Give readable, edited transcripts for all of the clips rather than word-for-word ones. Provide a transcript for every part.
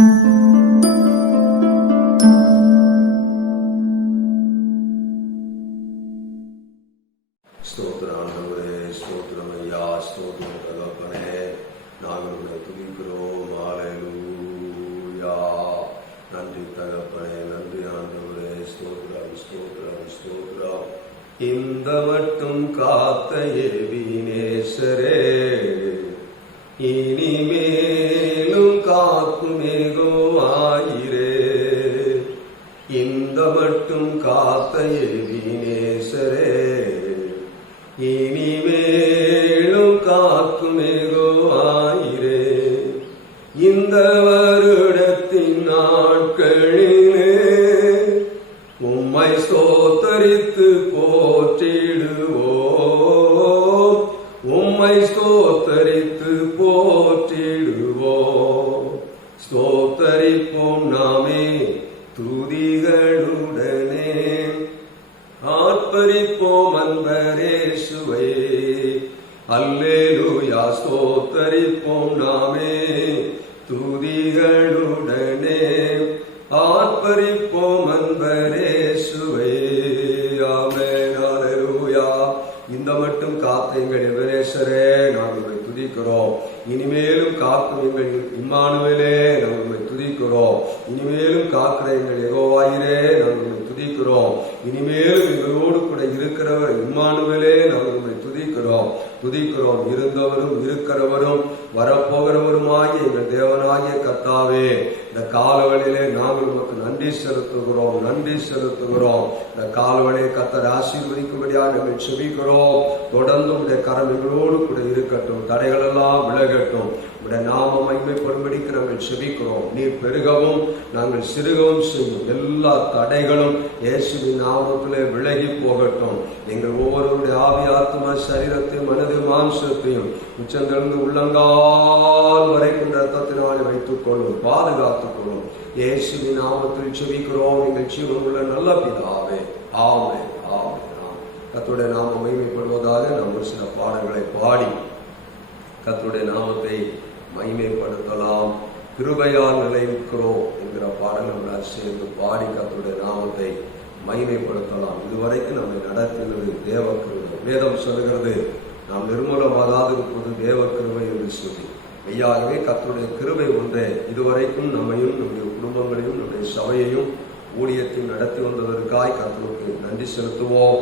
ஸ்தோத்திரம் ஆண்டவரே, ஸ்தோத்திரம் ஐயா, ஸ்தோத்திரம் தகப்பனே, நாங்கள் உங்களை துதிக்கிறோம். ஹல்லேலூயா. நன்றி தகப்பனே, நன்றி ஆண்டவரே, ஸ்தோத்திரம் ஸ்தோத்திரம் ஸ்தோத்திரம். இந்த மட்டும் காத்த எபினேசரே, இனிமேலும் காக்கும் யெகோவாயிரே. இந்த மட்டும் காத்த எபினேசரே, இனிமேலும் காக்கும் யெகோவாயிரே. இந்த வருடத்தின் நாட்களிலே உம்மை ஸ்தோத்தரித்து போற்றிடுவோம், உம்மை ஸ்தோத்தரித்து போற்றிடுவோம். ஸ்தோத்தரிப்போம் நாமே துதிகளுடனே, ஆர்ப்பரிப்போம் அன்பரேசுவை. அல்லேலூயா. ஸ்தோத்தரிப்போம் நாமே துதிகளுடனே, ஆர்ப்பரிப்போம் அன்பரேசுவை. ஆமென். அல்லேலூயா. இந்த மட்டும் காத்த எங்கள் எபனேசரே, நாங்கள் துதிக்கிறோம். இனிமேலும் காக்கும் எங்கள் இம்மானுவேலே, நாங்கள் துதிக்கிறோம். இனிமேலும் காக்கிற எங்கள் யெகோவாயிரே, நாங்கள் துதிக்கிறோம். இனிமேலும் எங்களோடு கூட இருக்கிறவர் இம்மானுவேலே, நாங்கள் துதிக்கிறோம் துதிக்கிறோம். இருந்தவரும் இருக்கிறவரும் வரப்போகிறவருமாகிய எங்கள் தேவனாகிய கர்த்தாவே, இந்த காலவழியிலே நாங்கள் உமக்கு நன்றி செலுத்துகிறோம், நன்றி செலுத்துகிறோம். இந்த காலவழியை கர்த்தர் ஆசீர்வதிக்கும்படியாக நாங்கள் செபிக்கிறோம். தொடர்ந்து உடைய கரம் எங்களோடு கூட இருக்கட்டும், தடைகள் எல்லாம் விலகட்டும். உடைய நாம மகிமைப்படும்படிக்கு நாங்கள் செபிக்கிறோம். நீர் பெருகவும் நாங்கள் சிறுகவும் செய்யும் எல்லா தடைகளும் இயேசுவின் நாமத்திலே விலகி போகட்டும். எங்கள் ஒவ்வொருவருடைய ஆவி ஆத்மா சரீரத்தையும் மனது மாம்சத்தையும் உச்சந்திலிருந்து உள்ளங்கால் வரைக்கும் ரத்தத்தினாலே வைத்துக் கொள்ளும், பாதுகாத்துக் கொள்ளும். இயேசுவின் நாமத்தில் செபிக்கிறோம் எங்கள் ஜீவனுள்ள நல்ல பிதாவே. ஆமென், ஆமென். கர்த்தருடைய நாமம் மகிமைப்படுவதாக நாம் ஒரு சில பாடல்களை பாடி கர்த்தருடைய நாமத்தை மகிமைப்படுத்தலாம். கிருபையால் நிலைநிற்கிறோம் என்கிற பாடல் நம்மளால் சேர்ந்து பாடி கர்த்தருடைய நாமத்தை மகிமைப்படுத்தலாம். இதுவரைக்கும் நம்மை நடத்தினது தேவ கிருபை. வேதம் சொல்லுகிறது, நாம் நிர்மூலமாகாத இருப்பது தேவ கிருபை என்று சொல்லி. மெய்யாகவே கர்த்தருடைய கிருபை ஒன்றே இதுவரைக்கும் நம்மையும் நம்முடைய குடும்பங்களையும் நம்முடைய சபையையும் ஊழியத்தையும் நடத்தி வந்ததற்காய் கர்த்தருக்கு நன்றி செலுத்துவோம்.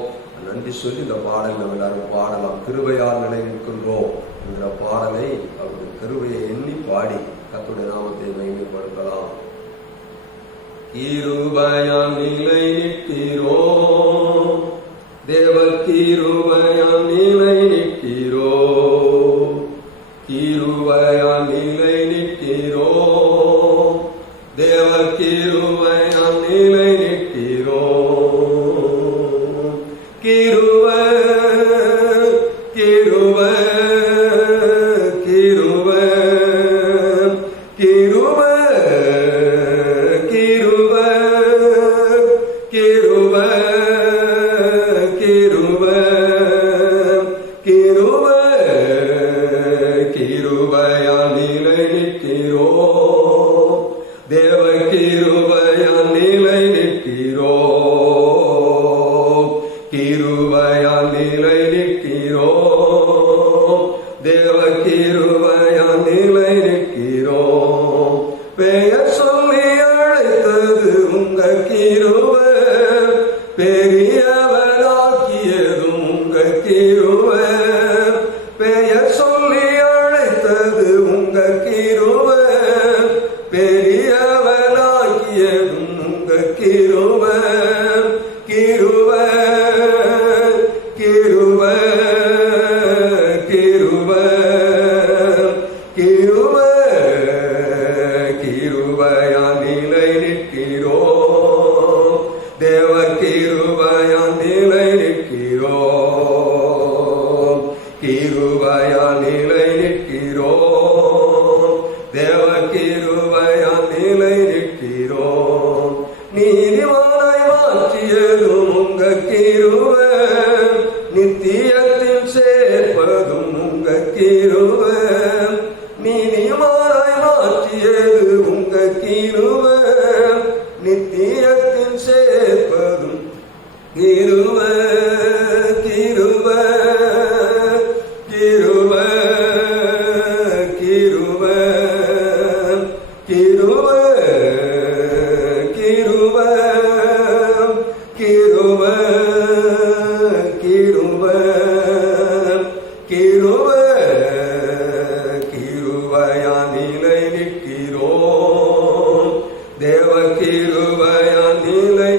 நன்றி சொல்லி இந்த பாடல் நம்ம எல்லாரும் பாடலாம். கிருபையால் நிலை நிற்கின்றோம் என்கிற பாடலை அவருடைய கிருபையை எண்ணி பாடி கர்த்தருடைய நாமத்தை மகிமைப்படுத்தலாம். கிருபையால் நிலை நிற்கிறோம், தேவ கிருபையால் நிலை நிற்கிறோம், கிருபையால் நிலை நிற்கிறோம், தேவ கிருபையால் நிலை நிற்கிறோம். கிருபை கிருபை கிருபை கிருபை கிருபை கிருபை கிருபை கிருபை கிருபையால் நிலை நிற்கிறோம், தேவ கிருபையால் நிலை நிற்கிறோம், கிருபையால் நிலை நிற்கிறோம், தேவ கிருபையால் நிலை நிற்கிறோம். பெயர் சொல்லி அழைத்தது உங்க கிருபை, பெரியவனாக்கியதும் உங்க கிருபை. பெயர் சொல்லி அழைத்தது உங்க கிருபை, பெரியவனாக்கியதும் உங்க கிருபை. கிருபை கிருபை கிருபை கிருபை கிருபையால் நிலை நிற்கிறோம், தேவ கிருபையால் நிலை நிற்கிறோம், கிருபையால் நிலை நிற்கிறோம், தேவ கிருபையால் நிலை நிற்கிறோம். நீதிமானாய் கிருபை கிருபை கிருபை கிருபை கிருபை கிருபையா நிலை நிற்கிறோம் தேவ கிருபையா நிலை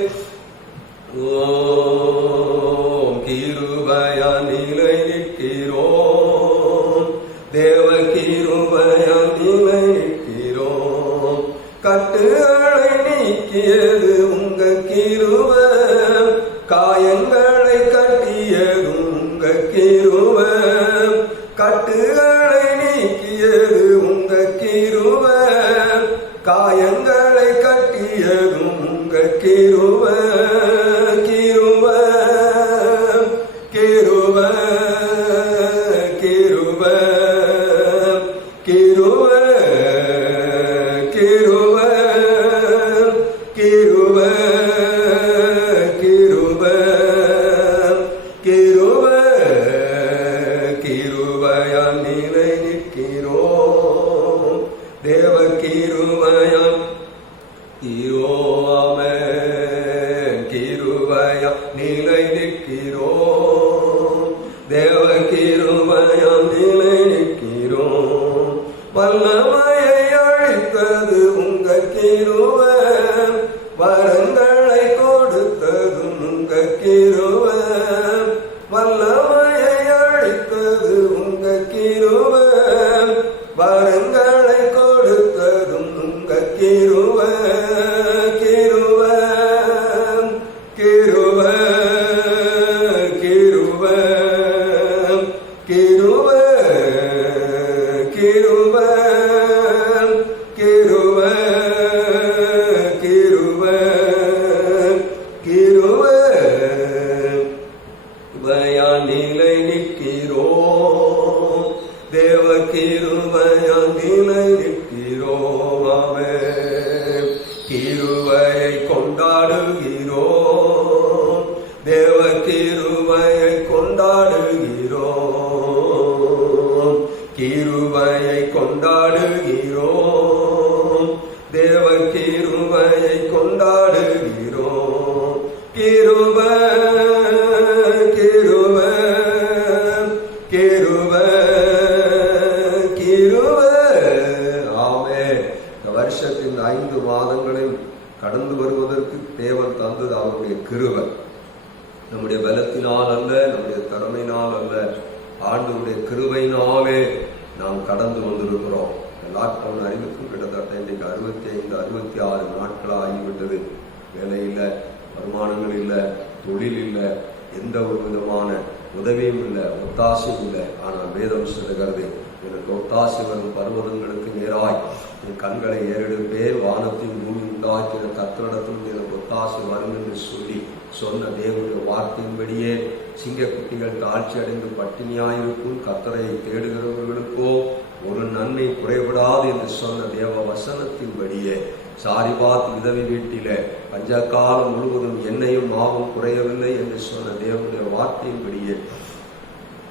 கிருபையா நிலை நிற்கிறோம் தேவ கிருபையா நிலை நிற்கிறோம் கட்டுகளை நீக்கியது உங்க கிருபை காயங்களை கட்டியது உங்க கிருபை கட்டுகளை நீக்கியது உங்க கிருபை காயங்களை கட்டியதும் உங்க கிருபை கிருபை கிருபை கிருபை கிருபை கிருபை கிருபை கிருபை கிருபை கிருபையா நிலை நிற்கிறோம் தேவ கிருபையா கிருபையா நிலை நிற்கிறோம் தேவ கிருபையா நிலை நிற்கிறோம் வல்லமையை அழித்தது உங்க கிருபை வரங்களை கொடுத்ததும் உங்க கிருபை வல்லமையை அழித்தது உங்க கிருபை வரங்களை கொடுத்ததும் உங்க கிருபை கிருபை கிருபை கிருபை கிருபை கிருபை கிருபை கிருபை கிருபை கிருபையா நிலை நிற்கிறோம் தேவ கிருபையா நிலை நிற்கிறோம் ஆமென் கிருபையை கொண்டாடுகிறோம் தேவ கிருபையை கொண்டாடுகிறோம் கிருபையை கொண்டாடுகிறோம் தேவ கிருபையை கொண்டாடுகிறோம் கிருபை கிருபை கிருபை கிருபை ஆமென் இந்த வருஷத்தின் 5 மாதங்களையும் கடந்து வருவதற்கு தேவன் தந்தது அவருடைய கிருபை நம்முடைய பலத்தினால் அல்ல நம்முடைய திறமையினால் அல்ல ஆண்டவருடைய கிருபையினாலே நாம் கடந்து வந்திருக்கிறோம் லாக்டவுன் அறிவிக்கும் கிட்டத்தட்ட இன்றைக்கு 65-66 நாட்களாக ஆகிவிட்டது வேலை இல்லை வருமானங்கள் இல்லை தொழில் இல்லை எந்த ஒரு விதமான உதவியும் இல்லை ஒத்தாசையும் இல்லை ஆனால் வேதம் சொல்லுகிறது எனக்கு ஒத்தாசை வரும் பர்வதங்களுக்கு நேராய் என் கண்களை ஏறெடுப்பே வானத்தின் பூமி உண்டாக்கிற கர்த்தரிடத்தில் எனக்கு ஒத்தாசை வரும் என்று சொல்லி சொன்ன தேவனுடைய வார்த்தையின்படியே சிங்கக்குட்டிகள் தாழ்ச்சி அடைந்து பட்டினியாயிருக்கும் கர்த்தரை தேடுகிறவர்களுக்கோ ஒரு நன்மை குறைபடாது என்று சொன்ன தேவ வசனத்தின்படியே சாரிபாத் விதவை வீட்டில பஞ்சகாலம் முழுவதும் எண்ணெயும் மாவும் குறையவில்லை என்று சொன்ன தேவனுடைய வார்த்தையின்படியே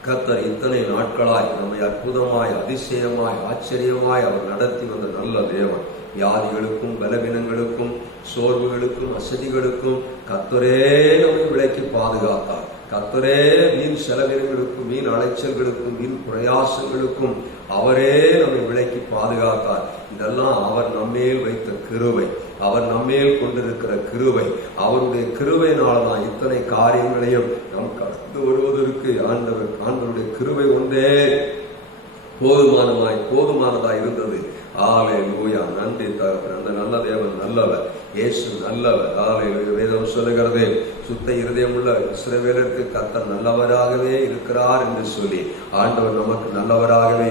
கர்த்தர் இத்தனை நாட்களாய் நம்மை அற்புதமாய் அதிசயமாய் ஆச்சரியமாய் அவர் நடத்தி வந்த நல்ல தேவன் வியாதிகளுக்கும் பலவீனங்களுக்கும் சோர்வுகளுக்கும் அசதிகளுக்கும் கர்த்தரே நம்மை விலக்கி பாதுகாத்தார் கர்த்தரே மீன் செலவினங்களுக்கும் மீன் அலைச்சல்களுக்கும் மீன் பிரயாசங்களுக்கும் அவரே நம்மை விலக்கி பாதுகாத்தார் இதெல்லாம் அவர் நம்மேல் வைத்த கிருபை அவர் நம்மேல் கொண்டிருக்கிற கிருபை அவருடைய கிருபையினால்தான் இத்தனை காரியங்களையும் நாம் கடந்து வருவதற்கு ஆண்டவருடைய கிருபை ஒன்றே போதுமானதாய் இருந்தது ஹல்லேலூயா நன்றி தகப்பனே அந்த நல்ல தேவன் நல்லவர் இயேசு நல்லவர் ஹல்லேலூயா வேதம் சொல்லுகிறது சுத்த இருதயமுள்ள இஸ்ரவேலருக்கு கர்த்தர் நல்லவராகவே இருக்கிறார் என்று சொல்லி ஆண்டவர் நமக்கு நல்லவராகவே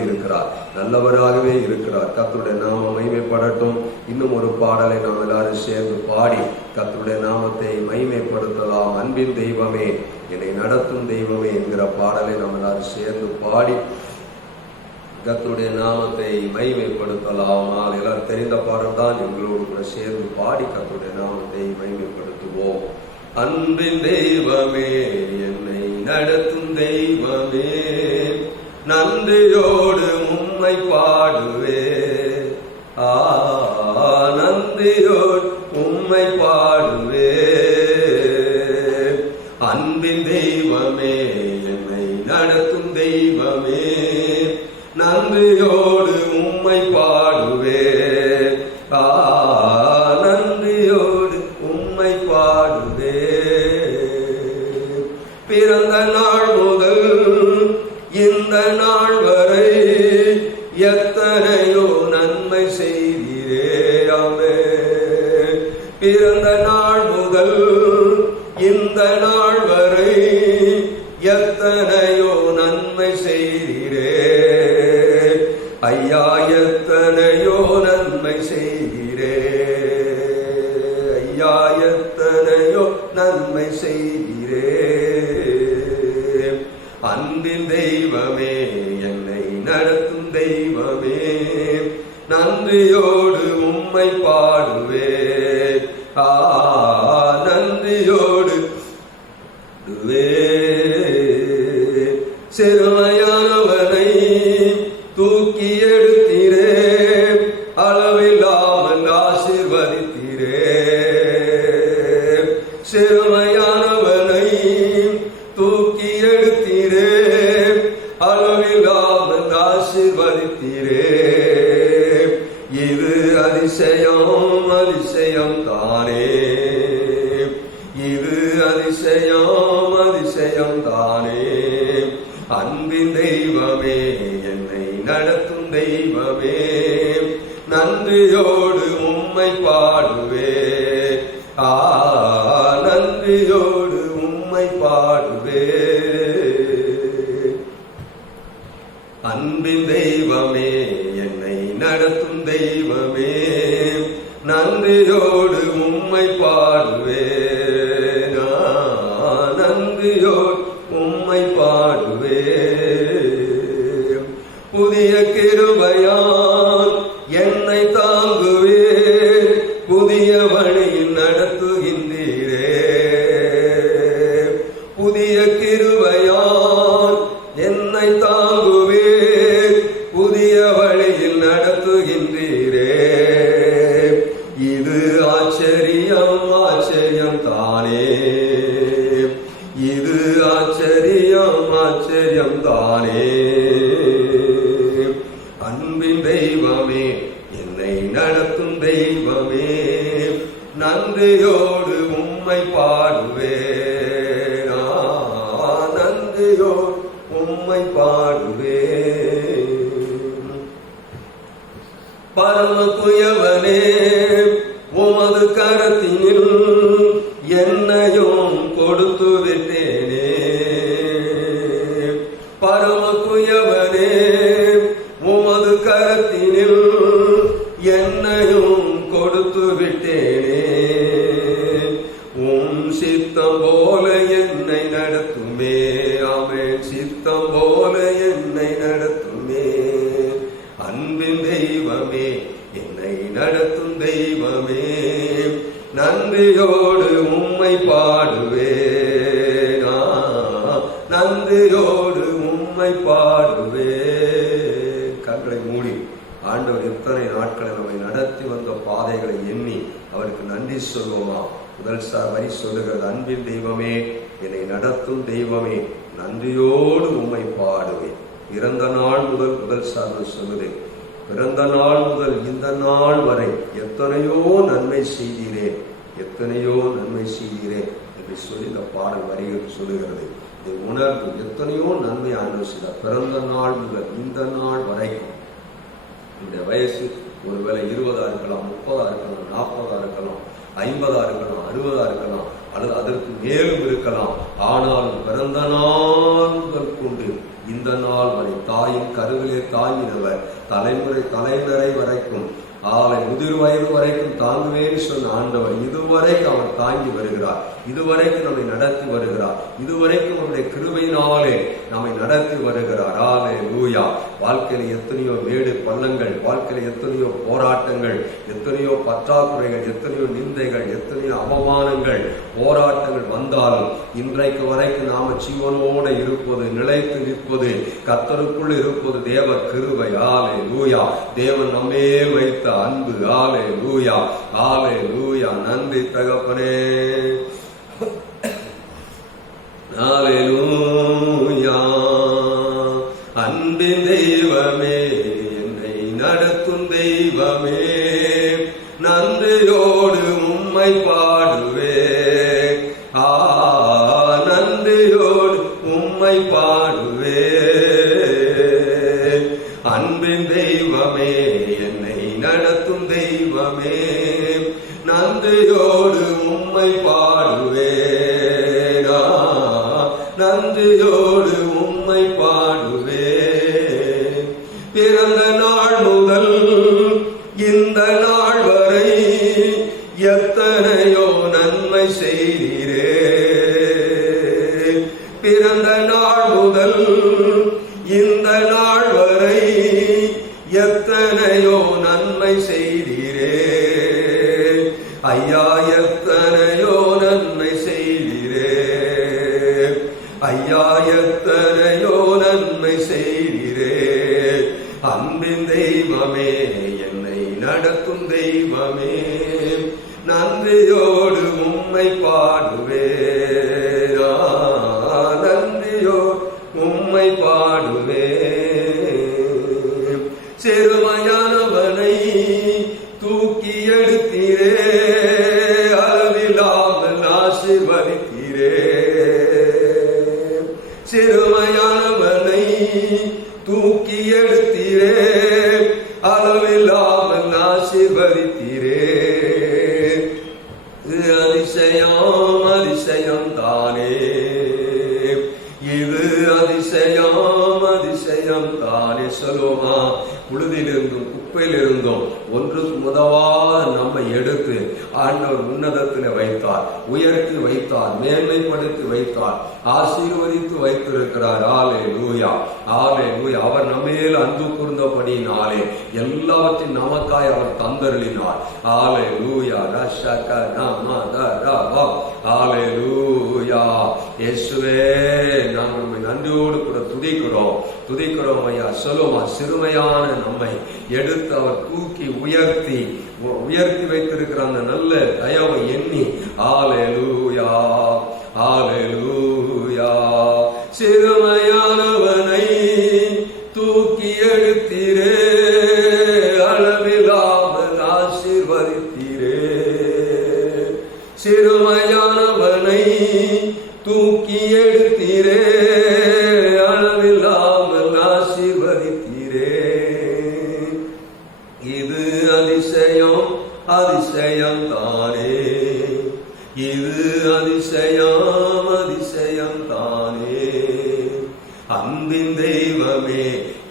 இருக்கிறார் கர்த்தருடைய நாமம் மகிமைப்படட்டும் இன்னும் ஒரு பாடலை நாம் எல்லாரும் சேர்ந்து பாடி கர்த்தருடைய நாமத்தை மகிமைப்படுத்தலாம் அன்பின் தெய்வமே என்னை நடத்தும் தெய்வமே என்கிற பாடலை நாம் எல்லாரும் சேர்ந்து பாடி கர்த்தருடைய நாமத்தை மகிமைப்படுத்தலாம் எல்லாரும் தெரிந்த பாடல் தான் எங்களோடு கூட சேர்ந்து பாடி கர்த்தருடைய நாமத்தை மகிமைப்படுத்துவோம் அன்பின் தெய்வமே என்னை நடத்தும் தெய்வமே நன்றியோடு உம்மை பாடுவே நன்றியோடு உம்மை பாடுவேன். அன்பின் தெய்வமே, என்னை நடத்தும் தெய்வமே, நன்றியோடு உம்மை பாடுவேன். நன்றியோடு உம்மை பாடுவேன். பிறந்த நாள் முதல் இந்த நாள் வரை எத்தனையோ நன்மை செய்தீரே. ஆமென். பிறந்த நாள் முதல் இந்த நாள் வரை எத்தனையோ நன்மை செய்தீரே. ஐயா, எத்தனையோ நன்மை செய்தீரே. ஐயா, எத்தனையோ நன்மை செய்தீரே. அன்பின் தெய்வமே, என்னை நடத்தும் தெய்வமே, நன்றியோடு உம்மை பாடுவேன். நன்றியோடு சிறுமையானவனை தூக்கி எடுத்தீரே, அளவில்லாமல் ஆசீர்வதித்தீரே. சிறுமையானவனை தூக்கி எடுத்தீரே, அளவில்லாமல் ஆசீர்வதித்தீரே. இது அதிசயம், அதிசயம் தானே. இது அதிசயம், அதிசயம் தானே. அன்பின் தெய்வமே, என்னை நடத்தும் தெய்வமே, நன்றியோடு உம்மை பாடுவேன். நன்றியோடு உம்மை பாடுவேன். அன்பின் தெய்வமே, என்னை நடத்தும் தெய்வமே, நன்றியோடு உம்மை பாடுவேன். நன்றியோடு உம்மை பாடுவேன். புதிய கிருபையால் என்னை தாங்குவேன், புதிய வழியில் நடத்துகின்றீரே. புதிய கிருபையால் என்னை தாங்குவேன், புதிய வழியில் நடத்துகின்றீரே. இது ஆச்சரியம், ஆச்சரியம் தானே. இது ஆச்சரியம், ஆச்சரியம் தானே. அன்பின் தெய்வமே, என்னை நடத்தும் தெய்வமே, நன்றியோடு உம்மை பாடுவேன். நன்றியோடு உம்மை பாடுவேன். பரம குயவனே, உமது கரத்தினில் என்னையும் கொடுத்து விட்டேனே. பரம குயவனே, உமது கரத்தினில் என்னையும் கொடுத்து விட்டேனே. உம் சித்தம் போல என்னை நடத்துமே. ஆமென். சித்தம் போல என்னை நடத்துமே. அன்பின் தெய்வமே, என்னை நடத்தும் தெய்வமே, நன்றியோடு உம்மை பாடுவேன். நன்றியோடு உம்மை பாடுவேன். கண்களை மூடி ஆண்டவர் இத்தனை நாட்களை நம்மை நடத்தி வந்த பாதைகளை எண்ணி அவருக்கு நன்றி சொல்வோமா? முதல் வரி சொல்லுகிறது, அன்பின் தெய்வமே, என்னை நடத்தும் தெய்வமே, நன்றியோடு உம்மை பாடுவேன். பிறந்த நாள் முதல் முதல் சார்பு சொல்லுது, பிறந்த நாள் முதல் இந்த நாள் வரை எத்தனையோ நன்மை செய்கிறேன், எத்தனையோ நன்மை செய்கிறேன் என்று சொல்லி இந்த பாடல் வரிகள் சொல்லுகிறது. இதை உணர்ந்து எத்தனையோ நன்மை ஆண்டவர் செய்தார். பிறந்த நாள் முதல் இந்த நாள் வரைக்கும். இந்த வயசு ஒருவேளை 20 இருக்கலாம், 30 இருக்கலாம், 40 இருக்கலாம், 50 இருக்கலாம், 60 இருக்கலாம், அல்லது அதற்கு மேலும் இருக்கலாம். ஆனாலும் பிறந்த நாள் முதல் கொண்டு இந்த நாள் வரை தாயின் கருவிலே தாங்கினவர் தலைமுறை தலைமுறை வரைக்கும் ஆலை முதிர் வயது வரைக்கும் தாங்குவேன்னு சொன்ன ஆண்டவர் இதுவரைக்கும் அவர் தாங்கி வருகிறார். இதுவரைக்கும் நம்மை நடத்தி வருகிறார். இதுவரைக்கும் அவருடைய கிருபையினாலே நம்மை நடத்தி வருகிறார். அல்லேலூயா. வாழ்க்கையில எத்தனையோ மேடு பள்ளங்கள், வாழ்க்கையில எத்தனையோ போராட்டங்கள், எத்தனையோ பற்றாக்குறைகள், எத்தனையோ நிந்தைகள், எத்தனையோ அவமானங்கள், போராட்டங்கள் வந்தாலும் இன்றைக்கு வரைக்கும் நாம ஜீவனோடு இருப்பது, நிலைத்து நிற்பது, கர்த்தருக்குள் இருப்பது தேவ கிருபை. அல்லேலூயா. தேவன் நம்மே வைத்த அன்பு. ஹalleluya, ஹalleluya. நன்றி தகப்பனே. ஹalleluya. அன்பின் தெய்வமே, என்னை நடத்தும் தெய்வமே, நன்றியோடு உம்மை பாடுவே. நன்றியோடு உம்மை பாடுவே. அன்பின் தெய்வமே, என்னை நடத்தும் தெய்வமே, நன்றியோடு உம்மை பாடுவே. நன்றியோடு உம்மை பாடுவே. பிறந்த நாள் முதல் இந்த நாள் வரை எத்தனையோ நன்மை செய்தீரே. பிறந்த நாள் முதல் இந்த நாள் வரை எத்தனையோ நன்மை செய்தீரே. ஐயா, எத்தனையோ நன்மை செய்தீரே. ஐயா, எத்தனையோ நன்மை செய்தீரே. அன்பின் தெய்வமே, என்னை நடத்தும் தெய்வமே, நன்றியோடு உம்மை பாடுவே. நன்றியோடு உம்மை பாடுவே. சிறுமையானவனை தூக்கி எடுத்தீரே, அளவில்லாமல் ஆசீர்வதித்தீரே. சிறுமையானவனை தூக்கி எடுத்தீரே, அளவில்லாமல் ஆசீர்வதித்தீரே. அதிசயம், அதிசயம் தானே. இது அதிசயம், அதிசயம் தானே. சொல்லுவோமா? புழுதிலிருந்தும் குப்பையிலிருந்தும் ஒன்றுக்கு உதவாத நம்மை எடுத்து ஆண்டவர் உன்னதத்தில் வைத்தார், உயர்த்தி வைத்தார், மேன்மைப்படுத்தி வைத்தார், ஆசீர்வதித்து வைத்திருக்கிறார். ஹalleluya, ஹalleluya. அவர் நம்மேல் அன்பு கூர்ந்தபடியினாலே எல்லாவற்றையும் நமக்காய் அவர் தந்தருளினார். ஹalleluya. ரஷக நமதரவ. ஹalleluya. இயேசுவே, நாங்கள் உம்மை நன்றியோடு கூட துதிக்கிறோம், துதிக்கிறோம் ஐயா. சொல்லுமா? சிறுமையான நம்மை எடுத்து அவர் தூக்கி உயர்த்தி வைத்திருக்கிற அந்த நல்ல தயவை எண்ணி ஹalleluya, ஹalleluya. சிறுமையானவனை தூக்கி எடுத்தீரே, அளவில்லாமல் ஆசீர்வதித்தீரே. சிறுமையானவனை தூக்கி எடுத்தீரே, அளவில்லாமல் ஆசீர்வதித்தீரே. இது அதிசயம், அதிசயம் தானே. இது அதிசயம், அதிசயம் தானே. அன்பின் தெய்வமே,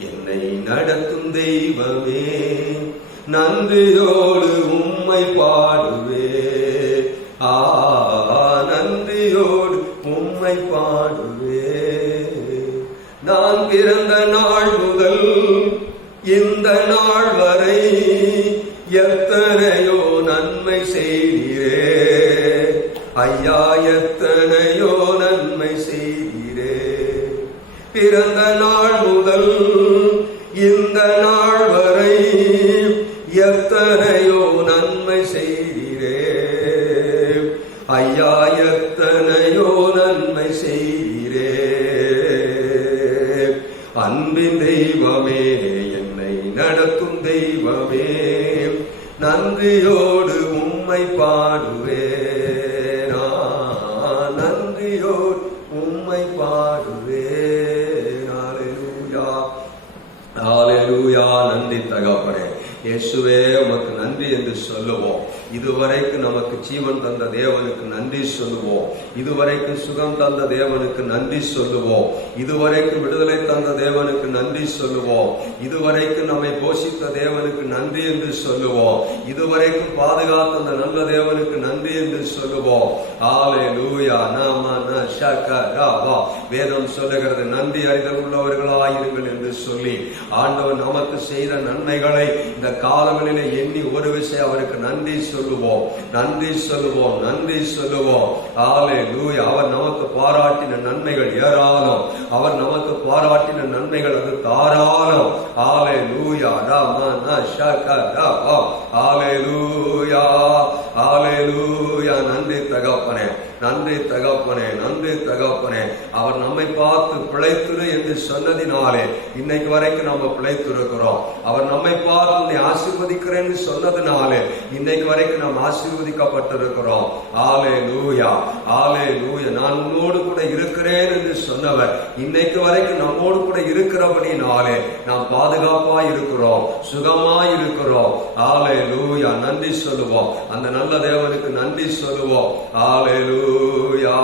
என்னை நடத்தும் தெய்வமே, நன்றியோடு உம்மை பாடுவே. நன்றியோடு உம்மை பாடுவே. நான் பிறந்த நாள் முதல் இந்த நாள் வரை எத்தனையோ நன்மை செய்தீரே. ஐயா, எத்தனையோ நன்மை செய்தீரே. பிறந்த நாள் முதல் இந்த நாள் வரை எத்தனையோ நன்மை செய்தீரே. ஐயா, எத்தனையோ நன்மை செய்தீரே. அன்பின் தெய்வமே, என்னை நடத்தும் தெய்வமே, நன்றியோடு உம்மை பாடுவே. நன்றியோடு உம்மை பாடுவே. ஹalleluya, ஹalleluya. நன்றி தகப்பனே. இயேசுவே, உமக்கு நன்றி என்று சொல்லுவோம். இதுவரைக்கும் நமக்கு ஜீவன் தந்த தேவனுக்கு நன்றி சொல்லுவோம். இதுவரைக்கும் சுகம் தந்த தேவனுக்கு நன்றி சொல்லுவோம். இதுவரைக்கும் விடுதலை தந்த தேவனுக்கு நன்றி சொல்லுவோம். இதுவரைக்கும் நம்மை போஷித்த தேவனுக்கு நன்றி என்று சொல்லுவோம். இதுவரைக்கும் பாதுகாத்த அந்த நல்ல தேவனுக்கு நன்றி என்று சொல்லுவோம். ஹalleluya. வேதம் சொல்லுகிறது, நன்றி அறிதல் உள்ளவர்களாயிருங்கள் என்று சொல்லி ஆண்டவர் நமக்கு செய்த நன்மைகளை இந்த காலங்களிலே எண்ணி ஒரு விஷயம் அவருக்கு நன்றி சொல்லுவோம், நன்றி சொல்லுவோம், நன்றி சொல்லுவோம். ஹல்லேலூயா. அவர் நமக்கு பாராட்டின நன்மைகள் ஏராளம், அவர் நமக்கு பாராட்டின நன்மைகள் அது தாராளம். ஹல்லேலூயா. ரமன ஷகரபா. ஹல்லேலூயா, ஹல்லேலூயா. நன்றி தகப்பனே, நன்றி தகப்பனே, நன்றி தகப்பனே. அவர் நம்மை பார்த்து பிழைத்திரு என்று சொன்னதினாலே இன்னைக்கு வரைக்கும் நம்ம பிழைத்திருக்கிறோம். அவர் நம்மை பார்த்து உன்னை ஆசீர்வதிக்கிறேன்னு சொன்னதினாலே இன்னைக்கு வரைக்கும் நாம் ஆசீர்வதிக்கப்பட்டிருக்கிறோம். ஹல்லேலூயா, ஹல்லேலூயா. நான் உன்னோடு கூட இருக்கிறேன் என்று சொன்னவர் இன்னைக்கு வரைக்கும் நம்மோடு கூட இருக்கிறபடினாலே நாம் பாதுகாப்பா இருக்கிறோம், சுகமா இருக்கிறோம். ஹல்லேலூயா. நன்றி சொல்லுவோம், அந்த நல்ல தேவனுக்கு நன்றி சொல்லுவோம். ஹல்லேலூயா,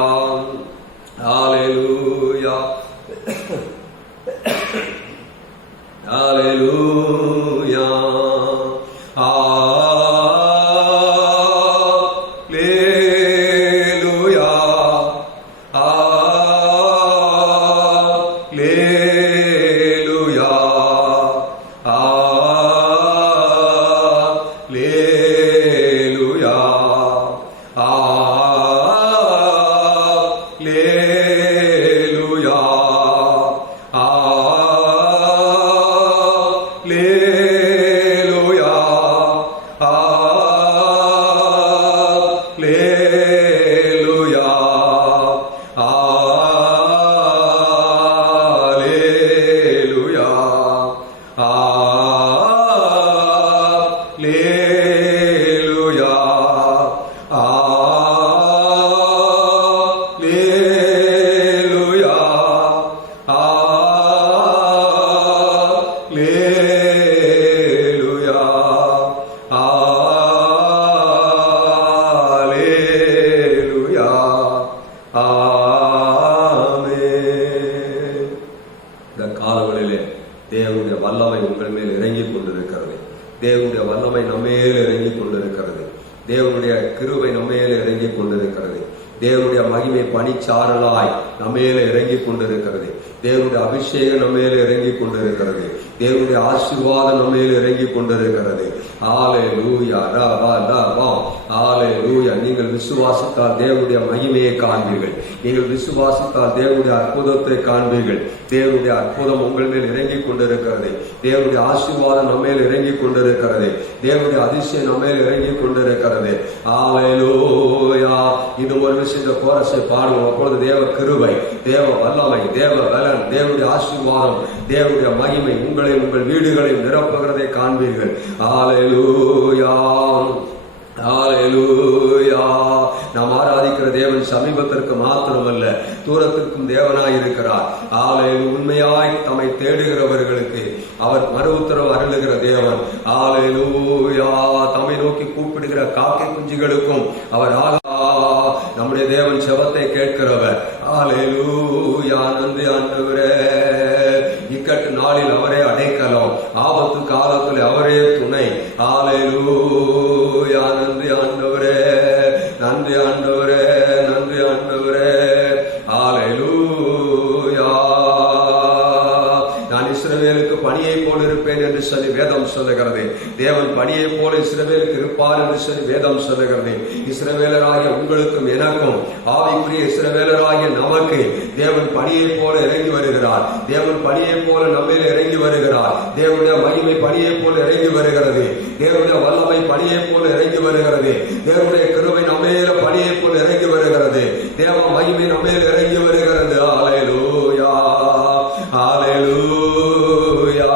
ஹல்லேலூயா, ஹல்லேலூயா. தேவனுடைய வல்லமை உங்கள் மேல் இறங்கி கொண்டிருக்கிறது. தேவனுடைய வல்லமை நம்மேல் இறங்கி கொண்டிருக்கிறது. தேவனுடைய கிருபை நம்மேல் இறங்கி கொண்டிருக்கிறது. தேவனுடைய மகிமை பனிச்சாரலாய் நம்மேல இறங்கி கொண்டிருக்கிறது. தேவனுடைய அபிஷேகம் நம்மேல இறங்கி கொண்டிருக்கிறது. தேவனுடைய ஆசீர்வாதம் நம்மேல இறங்கி கொண்டிருக்கிறது. ஹல்லேலூயா, ஹல்லேலூயா. நீங்கள் விசுவாசித்தால் தேவனுடைய மகிமையை காண்பீர்கள். நீங்கள் விசுவாசித்தால் தேவனுடைய அற்புதத்தை காண்பீர்கள். தேவனுடைய அற்புதம் உங்கள் மேல் இறங்கி கொண்டிருக்கிறது. தேவனுடைய ஆசீர்வாதம் நம்மேல் இறங்கி கொண்டிருக்கிறது. தேவனுடைய அதிசயம் நம்மேல் இறங்கி கொண்டிருக்கிறது. ஹல்லேலூயா. இன்னும் ஒரு விஷயம், இந்த கோரஸை பாடுவோம். அப்பொழுது தேவ கிருபை, தேவ வல்லமை, தேவ பலன், தேவனுடைய ஆசீர்வாதம், தேவனுடைய மகிமை உங்களை உங்கள் வீடுகளை நிரப்புகிறதை காண்பீர்கள். ஹல்லேலூயா, ஹல்லேலூயா. நாம் ஆராதிக்கிற தேவன் சமீபத்திற்கு மாத்திரமல்ல, தூரத்திற்கும் தேவனாய் இருக்கிறார். ஹல்லேலூயா. உண்மையாய் தம்மை தேடுகிறவர்களுக்கு அவர் மறு உத்தரவு அருளுகிற தேவன். ஹல்லேலூயா. தம்மை நோக்கி கூப்பிடுகிற காக்கை குஞ்சுகளுக்கும் அவர் நம்முடைய தேவன் செபத்தை கேட்கிறவர். ஹல்லேலூயா. நன்றி ஆண்டவரே. இக்கட்டு நாளில் அவரே அடைக்கலம், ஆபத்து காலத்தில் அவரே துணை. ஹல்லேலூயா. நன்றி ஆண்டவரே, நன்றி ஆண்டவரே, நன்றி ஆண்டவரே. ஹல்லேலூயா. நான் இஸ்ரவேலுக்கு பனியை போல் இருப்பேன் என்று சொல்லி வேதம் சொல்லுகிறது. தேவன் பனியை போல இஸ்ரவேலுக்கு இருப்பார் என்று சொல்லி வேதம் சொல்லுகிறது. இஸ்ரவேலராகிய உங்களுக்கும் எனக்கும், ஆவிக்குரிய இஸ்ரவேலராகிய நமக்கு தேவன் பனியை போல இறங்கி வருகிறார். தேவன் பனியை போல நம்மில் இறங்கி வருகிறார். தேவனுடைய மகிமை பனியை போல இறங்கி வருகிறது. தேவனுடைய வல்லமை பனியை போல இறங்கி வருகிறது. தேவனுடைய கிருபை நம்மேல பனியை போல இறங்கி வருகிறது. தேவ மகிமை நம்மேல் இறங்கி வருகிறது. ஹல்லேலூயா, ஹல்லேலூயா.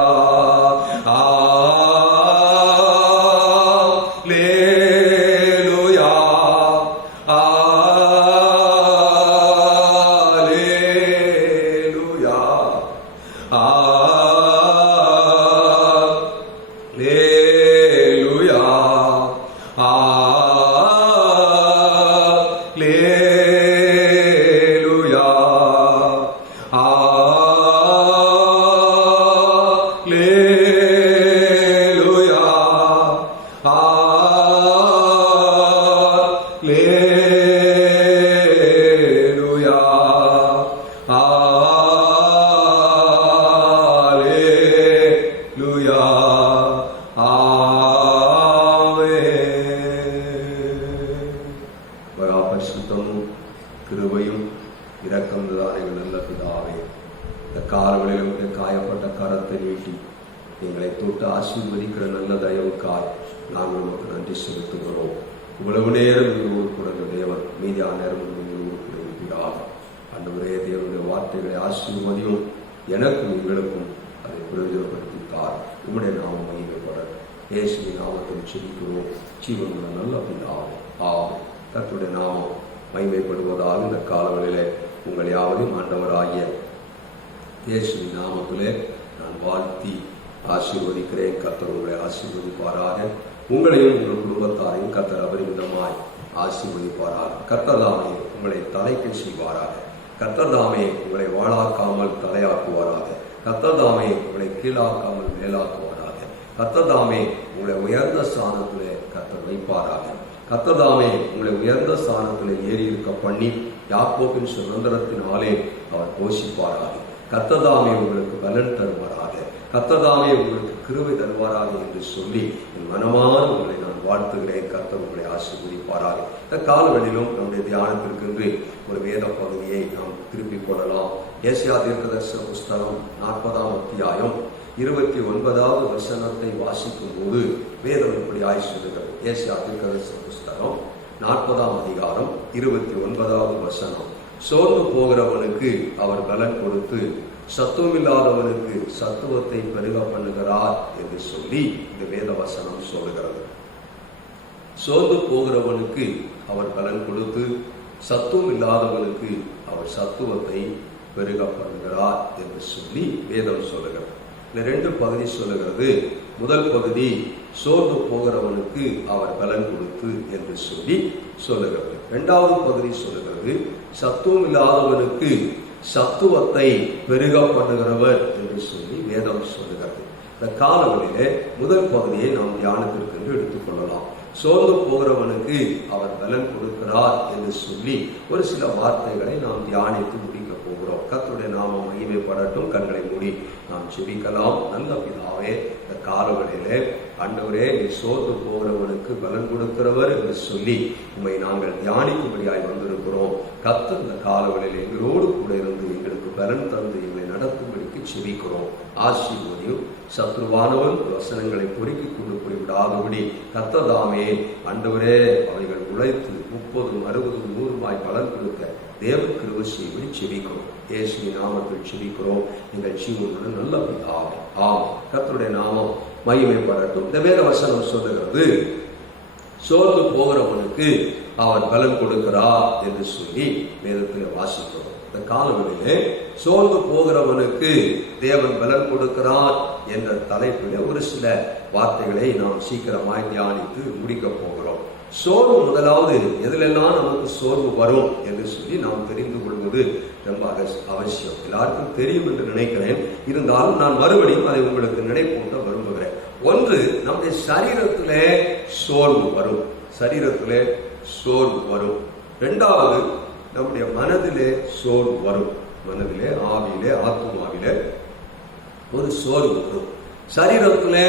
கிருபையும் இரக்கம்தான் எங்கள் நல்ல பிதாவே. இந்த காலங்களிலும் காயப்பட்ட கரத்தை நீட்டி எங்களை தொட்டு ஆசீர்வதிக்கிற நல்ல தயவுக்காய் நாங்கள் உங்களுக்கு நன்றி செலுத்துகிறோம். இவ்வளவு நேரம் எங்களோடு கூட தேவன் மீதியான நேரம் எங்களோடு கூட இருக்கிறார். அன்றுவரே தேவனுடைய வார்த்தைகளை ஆசீர்வதியும் எனக்கும் எங்களுக்கும் அதை பிரயோஜனப்படுத்தித்தார். உங்களுடைய நாமம் மகிமைப்பட இயேசுவின் நாமத்தில் செபிக்கிறோம் ஜீவனுள்ள நல்ல பிதாவே. ஆமென். கர்த்தருடைய நாமம் மகிமைப்படுவதாக இந்த காலங்களிலே உங்கள் யாவரையும் ஆண்டவராகிய இயேசுவின் நாமத்திலே நான் வாழ்த்தி ஆசீர்வதிக்கிறேன். கர்த்தர் உங்களை ஆசீர்வதிப்பாராக. உங்களையும் உங்கள் குடும்பத்தாரையும் கர்த்தர் அபரிமிதமாய் ஆசீர்வதிப்பாராக. கர்த்தர் தாமே உங்களை தலைக்கு செய்வாராக. கர்த்தர் தாமே உங்களை வாழாக்காமல் தலையாக்குவாராக. கர்த்தர் தாமே உங்களை கீழாக்காமல் மேலாக்குவாராக. கர்த்தர் தாமே உங்களை உயர்ந்த ஸ்தானத்திலே கர்த்தர் வைப்பாராக. கர்த்தர் தாமே உங்களை உயர்ந்த ஸ்தானத்திலே ஏறி இருக்க பண்ணி யாக்கோபின் சுதந்திரத்தினாலே அவர் போஷிப்பாராக. கர்த்தர் தாமே உங்களுக்கு பலன் தருவாராக. கர்த்தர் தாமே உங்களுக்கு கிருபை தருவாராக என்று சொல்லி என் மனமான உங்களை நான் வாழ்த்துகிறேன். கர்த்தர் உங்களை ஆசீர்வதிப்பாராக. இந்த காலவெளியிலும் நம்முடைய தியானத்திற்கு ஒரு வேத பகுதியை நாம் திருப்பிக் கொள்ளலாம். ஏசாயா தீர்க்கதரிசன புஸ்தகம் 40ஆம் அத்தியாயம் 29வது வசனத்தை வாசிக்கும் போது வேதம் இப்படி சொல்லுகிறது. ஏசாயா தீர்க்கதரிசன புஸ்தகம் 40ஆம் அதிகாரம் 29வது வசனம். சோர்ந்து போகிறவனுக்கு அவர் பலன் கொடுத்து சத்துவமில்லாதவனுக்கு சத்துவத்தை பெருக பண்ணுகிறார் என்று சொல்லி இந்த வேத வசனம் சொல்லுகிறது. சோர்ந்து போகிறவனுக்கு அவர் பலன் கொடுத்து சத்துவம் இல்லாதவனுக்கு அவர் சத்துவத்தை பெருக பண்ணுகிறார் என்று சொல்லி வேதம் சொல்லுகிறது. இந்த 2 பகுதி சொல்லுகிறது. முதல் பகுதி சோர்ந்து போகிறவனுக்கு அவர் பலன் கொடுத்து என்று சொல்லி சொல்லுகிறது. 2வது பகுதி சொல்லுகிறது சத்துவம் இல்லாதவனுக்கு சத்துவத்தை பெருக பண்ணுகிறவர் என்று சொல்லி வேதம் சொல்லுகிறது. இந்த காலங்களிலே முதல் பகுதியை நாம் தியானத்திற்கு எடுத்துக்கொள்ளலாம். சோர்ந்து போகிறவனுக்கு அவர் பலன் கொடுக்கிறார் என்று சொல்லி ஒரு சில வார்த்தைகளை நாம் தியானித்து முடிக்க போகிறோம். கர்த்தருடைய நாமம் மகிமைப்படட்டும். கண்களை மூடி நாம் ஜெபிக்கலாம். நல்ல பிதாவே, இந்த காலங்களிலே ஆண்டவரே நீ சோர்ந்து போகிறவனுக்கு பலன் கொடுக்கிறவர் என்று சொல்லி உண்மை நாங்கள் தியானிக்கும்படியாய் வந்திருக்கிறோம். கர்த்தர் இந்த காலங்களில் எங்களோடு கூட இருந்து எங்களுக்கு பலன் தந்து எங்களை நடத்தும்படிக்கு செபிக்கிறோம். ஆசீர்வதியும் சத்ருவானவன் வசனங்களை பொறுக்கிக் கொண்டு போய்விடாதபடி கர்த்தர் தாமே ஆண்டவரே அவைகள் உழைத்து 30, 60, 100 பலன் கொடுக்க தேவ கிருபை செய்வதை செபிக்கிறோம். இயேசுவின் நாமத்தில் செபிக்கிறோம் எங்கள் ஜீவனுடன் நல்ல பிதாவே. ஆமென். கர்த்தருடைய நாமம் மகிமைப்படட்டும். இந்த வேத வசனம் சொல்லுகிறது சோர்ந்து போகிறவனுக்கு அவர் பலன் கொடுக்கிறார் என்று சொல்லி வேதத்தில் வாசிக்கிறோம். இந்த காலங்களிலே சோர்ந்து போகிறவனுக்கு தேவன் பலன் கொடுக்கிறார் என்ற தலைப்பில் ஒரு சில வார்த்தைகளை நாம் சீக்கிரமாய் தியானித்து முடிக்க போகிறோம். சோர்வு முதலாவது எதிலெல்லாம் நமக்கு சோர்வு வரும் என்று சொல்லி நாம் தெரிந்து கொள்வது ரொம்ப அவசியம். எல்லாருக்கும் தெரியும் என்று நினைக்கிறேன். இருந்தாலும் நான் மறுபடியும் அதை உங்களுக்கு நினைப்பூட்ட விரும்புகிறேன். ஒன்று, நம்முடைய சரீரத்திலே சோர்வு வரும். சரீரத்திலே சோர்வு வரும். 2வது, நம்முடைய மனதிலே சோர்வு வரும். மனதிலே, ஆவியிலே, ஆத்மாவிலே ஒரு சோர்வு வரும். சரீரத்திலே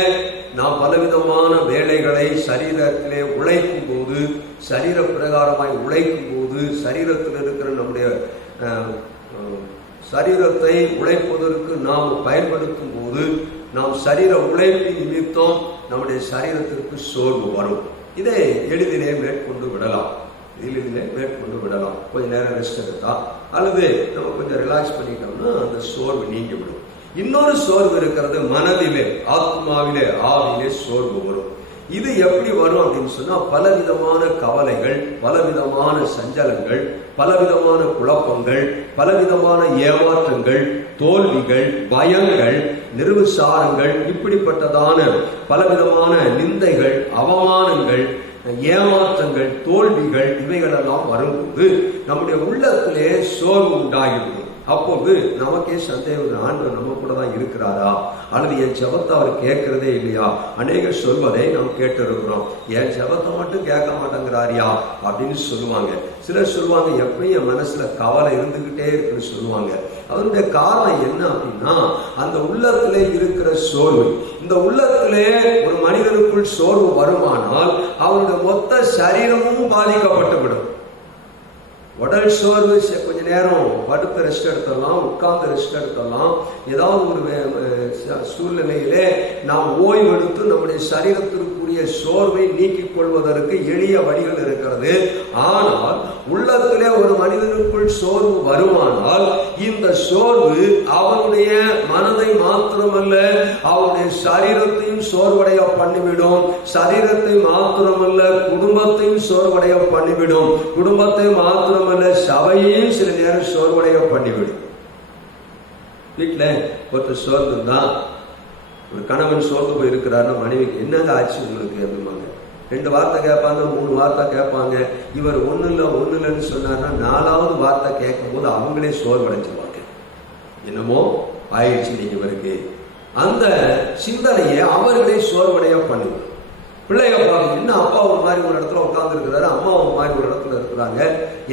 நாம் பலவிதமான வேலைகளை சரீரத்திலே உழைக்கும் போது, சரீர பிரகாரமாய் உழைக்கும் போது, சரீரத்தில் இருக்கிற நம்முடைய சரீரத்தை உழைப்பதற்கு நாம் பயன்படுத்தும் போது நாம் சரீர உழைப்பின் நிமித்தம் நம்முடைய சரீரத்திற்கு சோர்வு வரும். இதை எளிதிலே மேற்கொண்டு விடலாம். கொஞ்ச நேரம் ரெஸ்ட் எடுத்தா அல்லது நம்ம கொஞ்சம் ரிலாக்ஸ் பண்ணிட்டோம்னா அந்த சோர்வு நீங்கிவிடும். இன்னொரு சோர்வு இருக்கிறது, மனதிலே, ஆத்மாவிலே, ஆவியிலே சோர்வு வரும். இது எப்படி வரும் அப்படின்னு சொன்னா பலவிதமான கவலைகள், பலவிதமான சஞ்சலங்கள், பலவிதமான குழப்பங்கள், பலவிதமான ஏமாற்றங்கள், தோல்விகள், பயங்கள், நிர்விசாரங்கள், இப்படிப்பட்டதான பலவிதமான நிந்தைகள், அவமானங்கள், ஏமாற்றங்கள், தோல்விகள் இவைகளெல்லாம் வரும்போது நம்முடைய உள்ளத்திலே சோர்வு உண்டாகிவிடும். அப்போது நமக்கே சந்தேகம், ஆண்டவர் நம்ம கூட தான் இருக்கிறாரா அல்லது என் ஜெபத்தை அவர் கேட்கிறதே இல்லையா? அநேகர் சொல்வதை நாம் கேட்டிருக்கிறோம். என் ஜெபத்தை மட்டும் கேட்க மாட்டேங்கிறாரியா அப்படின்னு சொல்லுவாங்க. சிலர் சொல்லுவாங்க எப்பயும் என் மனசுல கவலை இருந்துகிட்டே இருக்குன்னு சொல்லுவாங்க. அதனுடைய காரணம் என்ன அப்படின்னா அந்த உள்ளத்திலே இருக்கிற சோர்வு. இந்த உள்ளத்திலே ஒரு மனிதனுக்குள் சோர்வு வருமானால் அவனுடைய மொத்த சரீரமும் பாதிக்கப்பட்டு விடும். உடல் சோர்வு, கொஞ்ச நேரம் படுத்து ரெஸ்ட் எடுத்துடலாம், உட்கார்ந்து ரெஸ்ட் எடுத்துடலாம். ஏதாவது ஒரு சூழ்நிலையிலே நாம் ஓய்வு எடுத்து நம்முடைய சரீரத்திற்குரிய சோர்வை நீக்கிக் கொள்வதற்கு எளிய வழிகள் இருக்கிறது. ஆனால் உள்ளத்திலே ஒரு மனிதனுக்குள் சோர்வு வருமானால் இந்த சோர்வு அவனுடைய மனதை மாத்திரமல்ல அவனுடைய சரீரத்தையும் சோர்வடைய பண்ணிவிடும். சரீரத்தை மாத்திரமல்ல குடும்பத்தையும் சோர்வடைய பண்ணிவிடும். குடும்பத்தை மாத்திரம் சபையையும் சில நேரம் சோர்வடைய பண்ணிவிடும். வீட்டுல ஒருத்தர் சோர்ந்து தான், ஒரு கணவன் சோர்ந்து போய் இருக்கிறாருன்னா மனைவிக்கு என்னங்க ஆச்சு உங்களுக்கு அப்படிம்பாங்க. 2 வார்த்தை கேட்பாங்க, 3 வார்த்தை கேட்பாங்க. இவர் ஒண்ணு இல்லைன்னு சொன்னார்னா 4வது வார்த்தை கேட்கும் போது அவங்களே சோர்வடைஞ்சிருவாங்க. என்னமோ ஆயிடுச்சு நீங்க இவருக்கு, அந்த சிந்தனையை அவர்களே சோர்வடைய பண்ணிவிடும். பிள்ளைய பாருங்க, என்ன அப்பா ஒரு மாதிரி ஒரு இடத்துல உட்கார்ந்து இருக்கிறாரு, அம்மா ஒரு மாதிரி ஒரு இடத்துல இருக்கிறாங்க.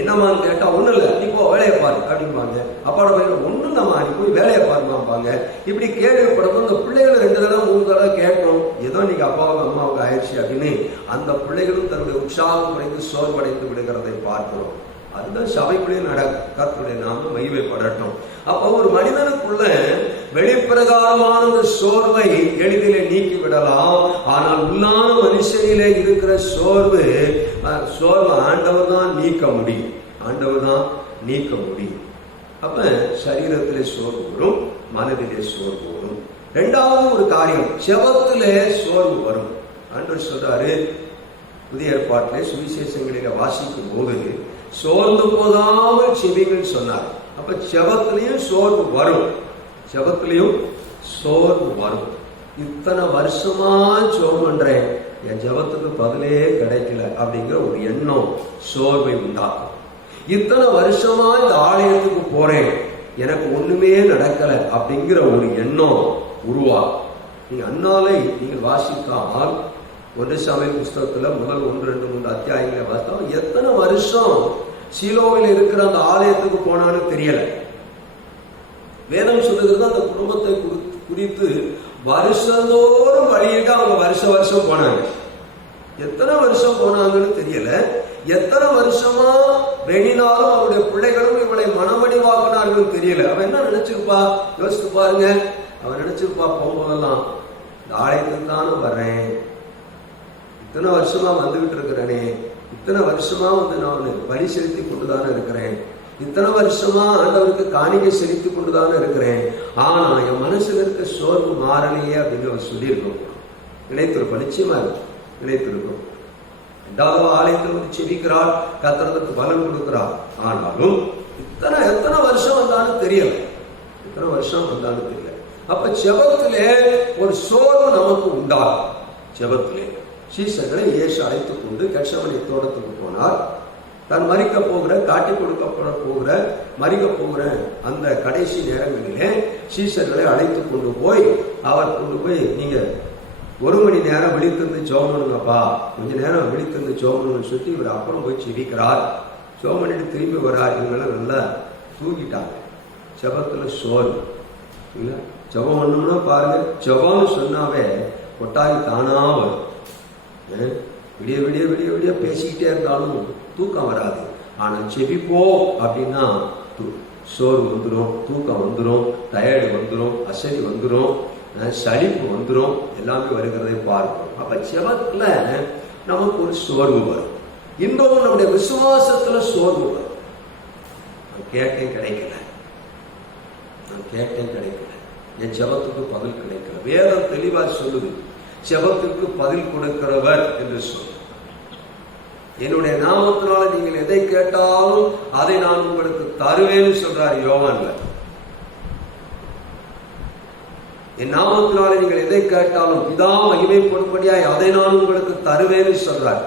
என்னமான்னு கேட்டா ஒண்ணும் இல்லை, நீ போ வேலையை பாரு அப்படிம்பாங்க. அப்பாவோட பையன் ஒண்ணும் இல்லம்மா நீ போய் வேலையை பாருமாம்பாங்க. இப்படி கேள்விப்படும் இந்த பிள்ளைகளை 2 தடவை 3 தடவை கேட்கும், ஏதோ நீங்க அப்பாவுக்கு அம்மாவுக்கு ஆயிடுச்சு அப்படின்னு அந்த பிள்ளைகளும் தன்னுடைய உற்சாகம் குறைந்து சோர்வடைந்து விடுகிறதை பார்க்கிறோம். அதுதான் சபைக்குள்ளே நடக்கும். கர்த்தருடைய நாம மகிமைப்படட்டும். அப்போ ஒரு மனிதனுக்குள்ள வெளிப்பிரகாரமான சோர்வை எளிதிலே நீக்கி விடலாம். ஆனால் உள்ளான மனுஷனிலே இருக்கிற சோர்வு ஆண்டவர் தான் நீக்க முடியும். ஆண்டவர் தான் நீக்க முடியும். அப்ப சரீரத்திலே சோர்வு வரும், மனதிலே சோர்வு வரும். 2வது ஒரு காரியம், செபத்திலே சோர்வு வரும். ஆண்டவர் சொல்றாரு புதிய ஏற்பாட்டிலே சுவிசேஷங்களில வாசிக்கும் போது சோர்ந்து போதாமல் செபிங்கள் சொன்னார். அப்ப செபத்திலையும் சோர்வு வரும், செபத்திலையும் சோர்வு வரும். இத்தனை வருஷமா ஜெபம் பண்றேன், என் ஜெபத்துக்கு பதிலே கிடைக்கல அப்படிங்கிற ஒரு எண்ணம் சோர்வை உண்டாக்கும். இத்தனை வருஷமா இந்த ஆலயத்துக்கு போறேன், எனக்கு ஒண்ணுமே நடக்கல அப்படிங்கிற ஒரு எண்ணம் உருவாகும். நீங்க அந்நாளை நீங்கள் வாசித்தால் 1 சாமுவேல் புஸ்தகத்துல முதல் 1, 2, 3 அத்தியாயங்களை பார்த்தா எத்தனை வருஷம் சீலோவில் இருக்கிற அந்த ஆலயத்துக்கு போனான்னு தெரியல. வேதம் சொல்லுகிறது அந்த குடும்பத்தை குறித்து வருஷந்தோறும் வழியிட்டு அவங்க வருஷம் போனாங்க. எத்தனை வருஷம் போனாங்கன்னு தெரியல. எத்தனை வருஷமா வெளினாலும் அவருடைய பிள்ளைகளும் இவளை மனமடிவாக்குனார்கள் தெரியல. அவன் என்ன நினைச்சிருப்பா, யோசித்து பாருங்க. அவன் நினைச்சிருப்பா, போகும்போதெல்லாம் இந்த ஆலயத்துக்கு தானே வர்றேன், இத்தனை வருஷமா வந்துகிட்டு இருக்கிறேனே, இத்தனை வருஷமா நான் வழி செலுத்தி கொண்டுதானே இருக்கிறேன், இத்தனை வருஷமா ஆண்டவருக்கு காணிக்கை செலுத்தி கொண்டுதானே இருக்கிறேன், ஆனா என் மனசுல இருக்க சோர்வு மாறலையே அப்படின்னு அவர் சொல்லியிருக்கோம். நினைத்திருப்போம், நிச்சயமா நினைத்திருக்கோம். 2வது ஆலயத்தில் வந்து செபிக்கிறார், கர்த்தருக்கு பலன் கொடுக்கிறார். ஆனாலும் எத்தனை வருஷம் வந்தாலும் தெரியல, எத்தனை வருஷம் வந்தாலும் தெரியல. அப்ப செபத்திலே ஒரு சோர்வு நமக்கு உண்டாகும். செபத்திலே சீசர்களை இயேசு அழைத்துக் கொண்டு கெத்செமனே தோட்டத்துக்கு போனார். தான் மரிக்க போகிற, காட்டி கொடுக்கப்பட போகிற, மரிக்க போகிற அந்த கடைசி நேரங்களிலே சீசர்களை அழைத்துக் கொண்டு போய் அவர் கொண்டு போய், நீங்க 1 மணி நேரம் விழித்திருந்து ஜெபம் பண்ணுங்கப்பா, கொஞ்ச நேரம் விழித்திருந்து ஜெபம் பண்ணுன்னு சொல்லி இவர் அப்புறம் போய் செபிக்கிறார். ஜெபம் பண்ணிட்டு திரும்பி வர்றார். இவங்கெல்லாம் நல்லா தூக்கிட்டாங்க. ஜெபத்துல சோர்வு இல்லை. ஜெபம் பண்ணணும்னா பாருங்க, ஜெபம்னு சொன்னாவே கொட்டாரி தானா வரும். விடிய விடிய விடிய விடிய பேசிக்கிட்டே இருந்தாலும் தூக்கம் வராது. ஆனா செபிப்போ அப்படின்னா சோர்வு வந்துடும், தூக்கம் வந்துடும், டயர்டு வந்துடும், அசதி வந்துடும், சலிப்பு வந்துடும், எல்லாமே வருகிறதை பார்க்கிறோம். அப்ப செபத்துல நமக்கு ஒரு சோர்வு வரும். இன்னொரு நம்முடைய விசுவாசத்துல சோர்வு வரும். நான் கேட்டேன் கிடைக்கல, என் ஜெபத்துக்கு பதில் கிடைக்கல. வேதம் தெளிவா சொல்லுது, ஜெபத்துக்கு பதில் கொடுக்கிறவர் என்று சொல்லு. என்னுடைய நாமத்தினால நீங்கள் எதை கேட்டாலும் அதை நான் உங்களுக்கு தருவேன்னு சொல்றார் யோவான்ல. என் நாமத்தினால நீங்கள் எதை கேட்டாலும் பிதா மகிமைப்படும்படியாய் அதை நான் உங்களுக்கு தருவேன்னு சொல்றார்.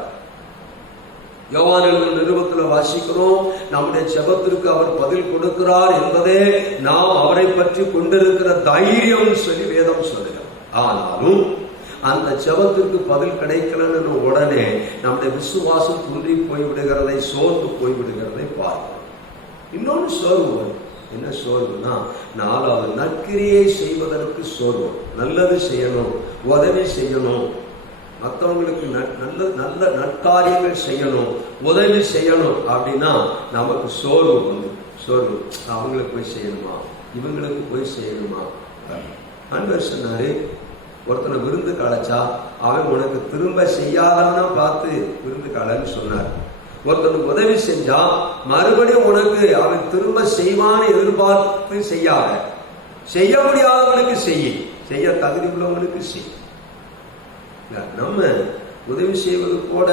யோவான் எழுதின நிருபத்துல வாசிக்கிறோம், நம்முடைய ஜெபத்திற்கு அவர் பதில் கொடுக்கிறார் என்பதே நாம் அவரை பற்றி கொண்டிருக்கிற தைரியம் சொல்லி வேதம் சொல்லுகிறார். ஆனாலும் அந்த ஜெபத்திற்கு பதில் கிடைக்கலன்னு உடனே நம்முடைய விசுவாசம் குன்றி போய்விடுகிறதை, சோர்ந்து போய்விடுகிறதை பார்க்கிறோம். இன்னொன்று சோர்வு வரும். என்ன சோர்வுனா, 4வது நற்கிரியை செய்வதற்கு சோர்வு. நல்லது செய்யணும், உதவி செய்யணும், மற்றவங்களுக்கு நல்ல நல்ல நற்காரியங்கள் செய்யணும், உதவி செய்யணும் அப்படின்னா நமக்கு சோர்வு வந்து சோர்வு. அவங்களுக்கு போய் செய்யணுமா, இவங்களுக்கு போய் செய்யணுமா? ஆண்டவர் சொன்னாரு, ஒருத்தனை விருந்து கலைச்சா அவன் உனக்கு திரும்ப செய்யாதவனா பார்த்து விருந்து கலைன்னு சொன்னார். ஒருத்தனுக்கு உதவி செஞ்சா மறுபடியும் உனக்கு அவன் திரும்ப செய்வான்னு எதிர்பார்த்து செய்யாத. செய்ய முடியாதவனுக்கு செய்ய தகுதி உள்ளவனுக்கு செய். நம்ம உதவி செய்வது கூட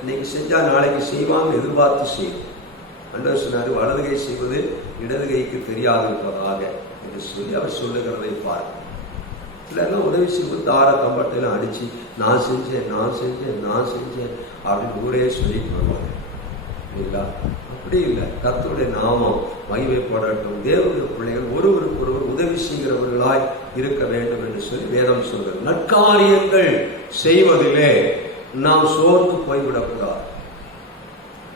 இன்னைக்கு செஞ்சா நாளைக்கு செய்வான்னு எதிர்பார்த்து செய்யும். ஆண்டவர் சொன்னாரு, வலது கை செய்வது இடது கைக்கு தெரியாது இருப்பதாக என்று சொல்லி அவர் சொல்லுகிறதை பார்க்க. இல்லைன்னா உதவி செய்வது தார கம்பட்டெல்லாம் அடிச்சு நான் செஞ்சேன் அப்படின்னு ஊரே சொல்லிட்டு வருவாங்க. இல்லைங்களா? அப்படி இல்லை. கர்த்தருடைய நாமம் மகிமைப்படட்டும். தேவனுடைய பிள்ளைகள் ஒருவருக்கு ஒருவர் உதவி செய்கிறவர்களாய் இருக்க வேண்டும் என்று சொல்லி வேதம் சொல்கிறது. நற்காரியங்கள் செய்வதிலே நாம் சோர்ந்து போய்விடக்கூடாது.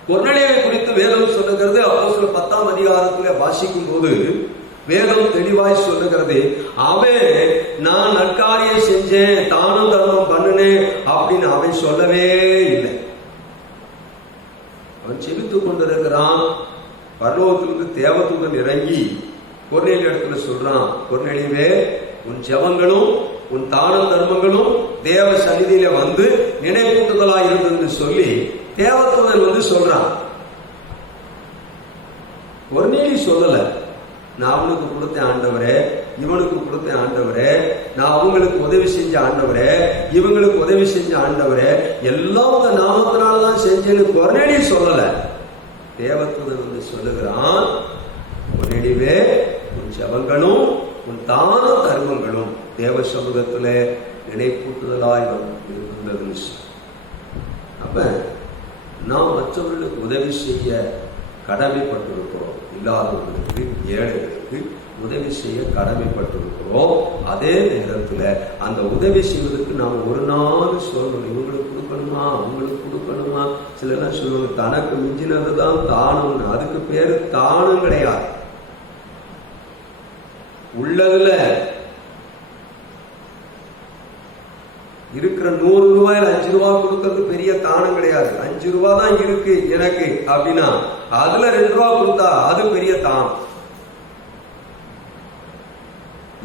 கொர்நேலியுவை குறித்து வேதம் சொல்லுகிறது. அப்போஸ்தலர் 10ஆம் அதிகாரத்தில் வாசிக்கும் போது வேதம் தெளிவாய் சொல்லுகிறது, அவன் நான் நற்காரியம் செஞ்சேன், தானும் தர்மம் பண்ணினேன் அப்படின்னு அவன் சொல்லவே இல்லை. அவன் செபித்துக் கொண்டிருக்கிறான். பரலோகத்திலிருந்து தேவதூதன் இறங்கி கொர்நேலிய இடத்துல சொல்றான், கொர்நேலியுவே, உன் ஜெபங்களும் உன் தான தர்மங்களும் தேவ சந்நிதியில வந்து நினைவூட்டுதலாய் இருந்ததுன்னு சொல்லி தேவதூதன் வந்து சொல்றான். கொர்நேலி சொல்லல, நான் அவனுக்கு கொடுத்த ஆண்டவரே, இவனுக்கு கொடுத்த ஆண்டவரே, நான் அவங்களுக்கு உதவி செஞ்ச ஆண்டவரே, இவங்களுக்கு உதவி செஞ்ச ஆண்டவரே, எல்லாம் உங்க நாமத்தினால்தான் செஞ்சேன்னு கொர்நேலி சொல்லல. தேவதூதன் வந்து சொல்லுகிறான், கொர்நேலியுவே, உன் ஜெபங்களும் உன் தான தர்மங்களும் தேவ சமூகத்துல நினைப்பூட்டுதலாய் இருந்ததுன்னு. அப்ப நாம் மற்றவர்களுக்கு உதவி செய்ய கடமைப்பட்டிருக்கிறோம். இல்லாதவர்களுக்கு, ஏழைகளுக்கு உதவி செய்ய கடமைப்பட்டிருக்கிறோம். அதே நேரத்தில் அந்த உதவி செய்வதற்கு நாம் ஒரு நாள் சொல்லணும், இவங்களுக்கு கொடுக்கணுமா அவங்களுக்கு கொடுக்கணுமா. சிலர்லாம் சொல்லுவாங்க, தனக்கு மிஞ்சினது தான் தானும். அதுக்கு பேரு தானும் கிடையாது. உள்ளதுல இருக்கிற 100 ரூபாயில 5 ரூபாய் கொடுக்கறது பெரிய தானம் கிடையாது. 5 ரூபாய் தான் இருக்கு எனக்கு அப்படின்னா அதுல 2 ரூபாய் கொடுத்தா அது பெரிய தானம்.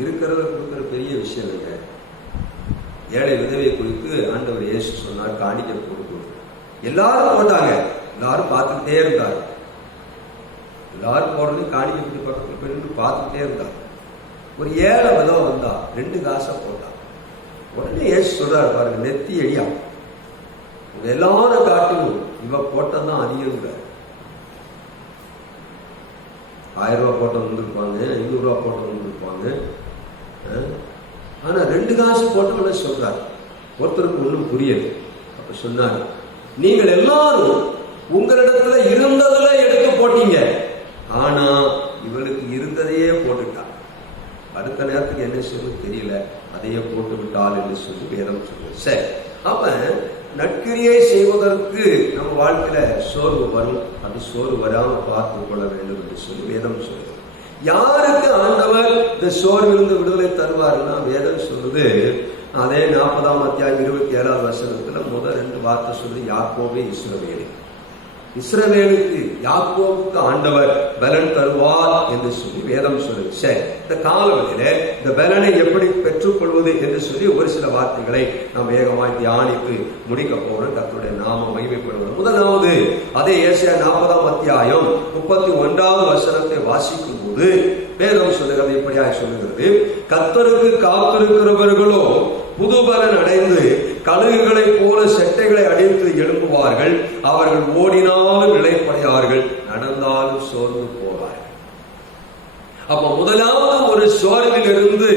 இருக்கிறத கொடுக்கிற பெரிய விஷயம் இல்லைங்க. ஏழை விதவை குறித்து ஆண்டவர் இயேசு சொன்னார், காணிக்கை கொடுக்கும். எல்லாரும் போட்டாங்க, எல்லாரும் பார்த்துக்கிட்டே இருந்தாங்க. எல்லாரும் போடுறது காணிக்கை பக்கத்தில் போயிட்டு பார்த்துக்கிட்டே இருந்தாங்க. ஒரு ஏழை விதவை வந்தா 2 காசை போட்டா. உடனே ஏசு சொல்றாரு பாருங்க, நெத்தி அடியா, எல்லாரும் காட்டணும், இவ போட்டதான் அதிகம். 1000 ரூபாய் போட்ட வந்துருப்பாங்க, 500 ரூபாய் போட்ட வந்துருப்பாங்க. ஆனா 2 காசு போட்டவன சொல்றாரு. ஒருத்தருக்கு ஒன்றும் புரியல. அப்ப சொன்னாரு, நீங்கள் எல்லாரும் உங்களிடத்துல இருந்ததுல எடுத்து போட்டீங்க, ஆனா இவளுக்கு இருந்ததையே போட்டுட்டான். அடுத்த நேரத்துக்கு என்ன செய்யணும் தெரியல, அதையே போட்டு விட்டால் என்று சொல்லி வேதம் சொல்லுது. சரி, அப்ப நற்கிரியை செய்வதற்கு நம்ம வாழ்க்கையில சோர்வு வரும். அது சோர்வு வராம பார்த்து கொள்ள வேண்டும் என்று சொல்லி வேதம் சொல்லுது. யாருக்கு ஆண்டவர் இந்த சோர்விலிருந்து விடுதலை தருவாருன்னா வேதம் சொல்லுது. அதே 40ஆம் அத்தியாயம் 27ஆவது வசனத்துல முதல் 2 வார்த்தை சொல்லி, யாக்கோபே இஸ்ரவேலே. இஸ்ரவேலுக்கு, யாக்கோபுக்கு ஆண்டவர் பலன் தருவார் என்று சொல்லி வேதம் சொல்லுது. சரி, இந்த காலவெளியில இந்த பலனை எப்படி பெற்றுக்கொள்வது என்று சொல்லி ஒரு சில வார்த்தைகளை நாம் வேகமாய் தியானித்து முடிக்க போறோம். கர்த்தருடைய நாமம் மகிமைப்படுவது. முதலாவது, அதே ஏசாயா 40ஆம் அத்தியாயம் 31வது வசனத்தை வாசிக்கும் போது வேதம் சொல்லுகிறது, இப்படியாய் சொல்லுகிறது, கர்த்தருக்கு காத்திருக்கிறவர்களோ புதுபலன் அடைந்து கழுகுகளை போல செட்டைகளை அடித்து எழும்புவார்கள். அவர்கள் ஓடினாலும் இளைப்படையார்கள், நடந்தாலும் சோர்ந்து போவார்கள். அப்ப முதலாவது ஒரு சோர்வில் இருந்து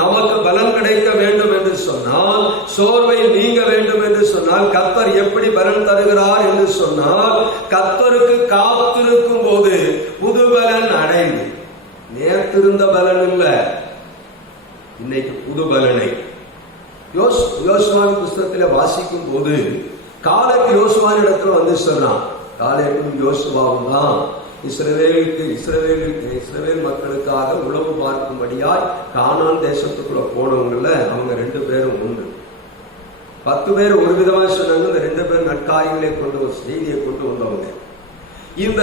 நமக்கு பலன் கிடைக்க வேண்டும் என்று சொன்னால், சோர்வை நீங்க வேண்டும் என்று சொன்னால், கர்த்தர் எப்படி பலன் தருகிறார் என்று சொன்னால், கர்த்தருக்கு காத்திருக்கும் போது புது பலன் அடைந்து, நேர்த்திருந்த பலன் இல்ல, இன்னைக்கு புது பலனை. யோசுவாவின் புஸ்தகத்தில் வாசிக்கும் போது காலேப் யோசுவாவின் இடத்துல வந்து சொன்னான், காலேபும் யோசுவாவும் தான் இஸ்ரவேல் மக்களுக்காக உளவு பார்க்கும்படியாய் கானான் தேசத்துக்குள்ள போனவங்கள அவங்க 2 பேரும் உண்டு. 10 பேர் ஒரு விதமா சொன்னாங்க, இந்த 2 பேர் நற்காரியங்களை கொண்டு ஒரு செய்தியை கொண்டு வந்தவங்க. இந்த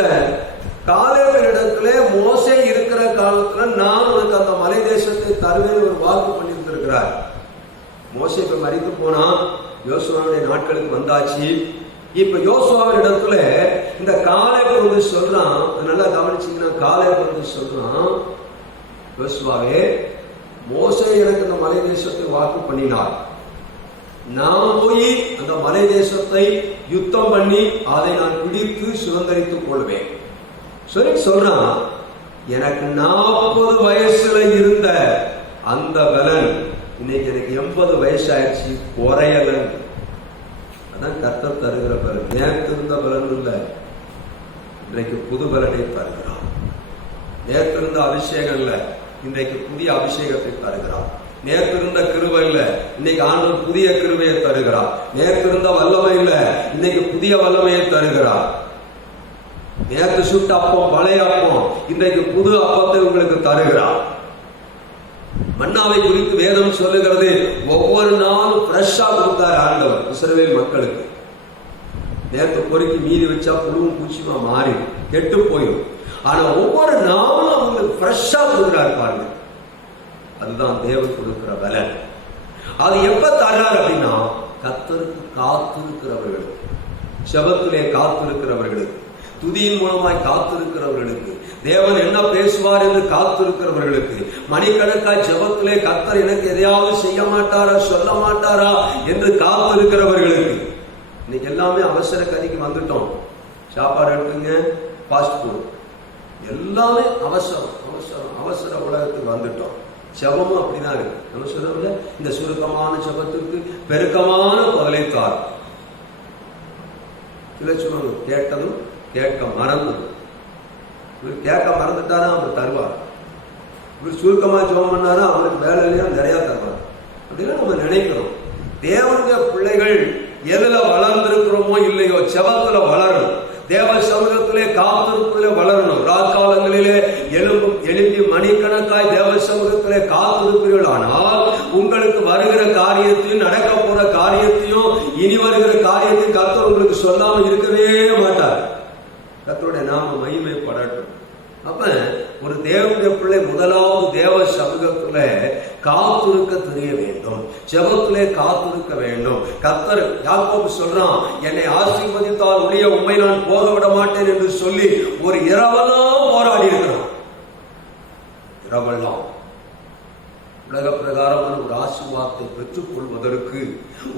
காலேபினிடத்துல மோசே இருக்கிற காலத்துல நான் உனக்கு அந்த மலை தேசத்தை தருவேன் ஒரு வாக்கு பண்ணியிருந்திருக்கிறார். மோசே இப்ப மரித்து போனா, யோசுவாவுடைய நாட்களுக்கு வந்தாச்சு. இப்ப யோசுவாவின் இடத்துல இந்த காலேப் வந்து சொல்றான், நல்லா கவனிச்சீங்கன்னா காலேப் வந்து சொல்றான், யோசுவாவே மோசே எனக்கு இந்த மலை தேசத்தை வாக்கு பண்ணினார், நான் போய் அந்த மலை தேசத்தை யுத்தம் பண்ணி அதை நான் பிடித்து சுதந்திரித்துக் கொள்வேன் சொல்லி சொல்றான். எனக்கு 40 வயசுல இருந்த அந்த பலன் இன்னைக்கு எனக்கு 80 வயசு ஆயிடுச்சு, குறையல. அதான் கர்த்தர் தருகிற பலன். நேற்று இருந்த பலன் இல்ல, இன்றைக்கு புது பலனை தருகிறான். நேற்று இருந்த அபிஷேகம் இல்ல, இன்றைக்கு புதிய அபிஷேகத்தை தருகிறான். நேற்று இருந்த கிருபை இல்ல, இன்னைக்கு ஆண்டவர் புதிய கிருபையை தருகிறார். நேற்று இருந்த வல்லமை இல்ல, இன்னைக்கு புதிய வல்லமையை தருகிறார். நேற்று சுட்ட அப்பம் பழைய அப்பம், இன்றைக்கு புது அப்பத்தை உங்களுக்கு தருகிறார். மன்னாவை குறித்து வேதம் சொல்லுகிறது, ஒவ்வொரு நாளும் ஃப்ரெஷ்ஷா கொடுத்தாரு ஆண்டவர் இஸ்ரவேல் மக்களுக்கு. நேற்று பொறுக்கி மீறி வச்சா புழுவும் பூச்சியுமா மாறி கெட்டு போயிடும். ஆனா ஒவ்வொரு நாளும் அவங்களுக்கு ஃப்ரெஷ்ஷா கொடுக்கிறார் பாருங்க. அதுதான் தேவன் கொடுக்கிற பலன். அது எப்ப தர்றார் அப்படின்னா, கர்த்தருக்கு காத்திருக்கிறவர்களுக்கு, ஜெபத்திலே காத்திருக்கிறவர்களுக்கு, துதியின் மூலமாய் காத்திருக்கிறவர்களுக்கு, தேவன் என்ன பேசுவார் என்று காத்திருக்கிறவர்களுக்கு, மணிக்கணக்காய் ஜெபத்திலே கர்த்தர் எனக்கு எதையாவது செய்ய மாட்டாரா சொல்ல மாட்டாரா என்று காத்திருக்கிறவர்களுக்கு. இன்னைக்கு எல்லாமே அவசர கதிக்கு வந்துட்டோம். சாப்பாடு எடுத்துங்க, ஃபாஸ்ட் ஃபுட், எல்லாமே அவசரம் அவசரம் அவசர உலகத்துக்கு வந்துட்டோம். ஜெபமும் அப்படிதான் இருக்கு. நம்ம சொல்றோம்ல, இந்த சுருக்கமான ஜெபத்திற்கு பெருக்கமான பதிலை தார். சொல்லுவாங்க, கேட்டதும் கேட்க மறந்ததும். கேட்க மறந்துட்டாரா அவர் தருவார். இவர் சுருக்கமா ஜெபம் பண்ணாரா அவருக்கு வேலை இல்லையா நிறைய தருவார். அப்படின்னு நம்ம நினைக்கிறோம். தேவனுடைய பிள்ளைகள் எதுல வளர்ந்திருக்கிறோமோ இல்லையோ, ஜெபத்துல வளரணும். தேவ சமூகத்திலே காத்திருப்பிலே வளரணும். ராக்காலங்களிலே எழும்பி மணிக்கணக்காய் தேவ சமூகத்திலே காத்திருப்பீர்கள். ஆனால் உங்களுக்கு வருகிற காரியத்தையும் நடக்க போற காரியத்தையும் இனி வருகிற காரியத்தையும் கர்த்தர் உங்களுக்கு சொல்லாமல் இருக்கவே மாட்டார். கர்த்தருடைய நாம மகிமைப்படட்டும். அப்ப ஒரு தேவனுடைய பிள்ளை முதலாவது தேவ சமூகத்துல காத்திருக்க தெரிய வேண்டும், ஜெபத்திலே காத்திருக்க வேண்டும். கர்த்தர் யாக்கோபு சொல்றான், என்னை ஆசீர்வதித்தால் ஒழிய உம்மை நான் போக விட மாட்டேன் என்று சொல்லி ஒரு இரவெல்லாம் போராடி இருக்கிறான். இரவெல்லாம் உலக பிரகாரமான ஒரு ஆசீர்வாதத்தை பெற்றுக் கொள்வதற்கு,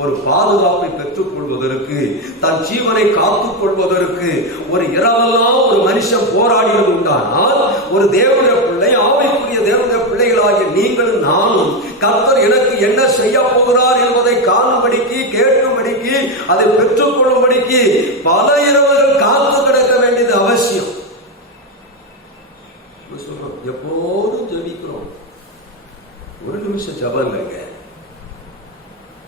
ஒரு பாதுகாப்பை பெற்றுக் கொள்வதற்கு, தன் ஜீவனை காத்துக் கொள்வதற்கு ஒரு இரவெல்லாம் ஒரு மனுஷன் போராடியது உண்டானால், ஒரு தேவனுடைய பிள்ளை, ஆவிக்குரிய தேவனுடைய பிள்ளைகளாகிய நீங்களும் நானும் கர்த்தர் எனக்கு என்ன செய்ய போகிறார் என்பதை காணும்படிக்கு, கேட்கும்படிக்கு, அதை பெற்றுக் கொள்ளும்படிக்கு பல இரவுகள் காத்து கிடக்க வேண்டியது அவசியம். எப்போதும் ஜெபிக்கிறோம், ஒரு நிமிஷம் ஜெபம் இல்லைங்க,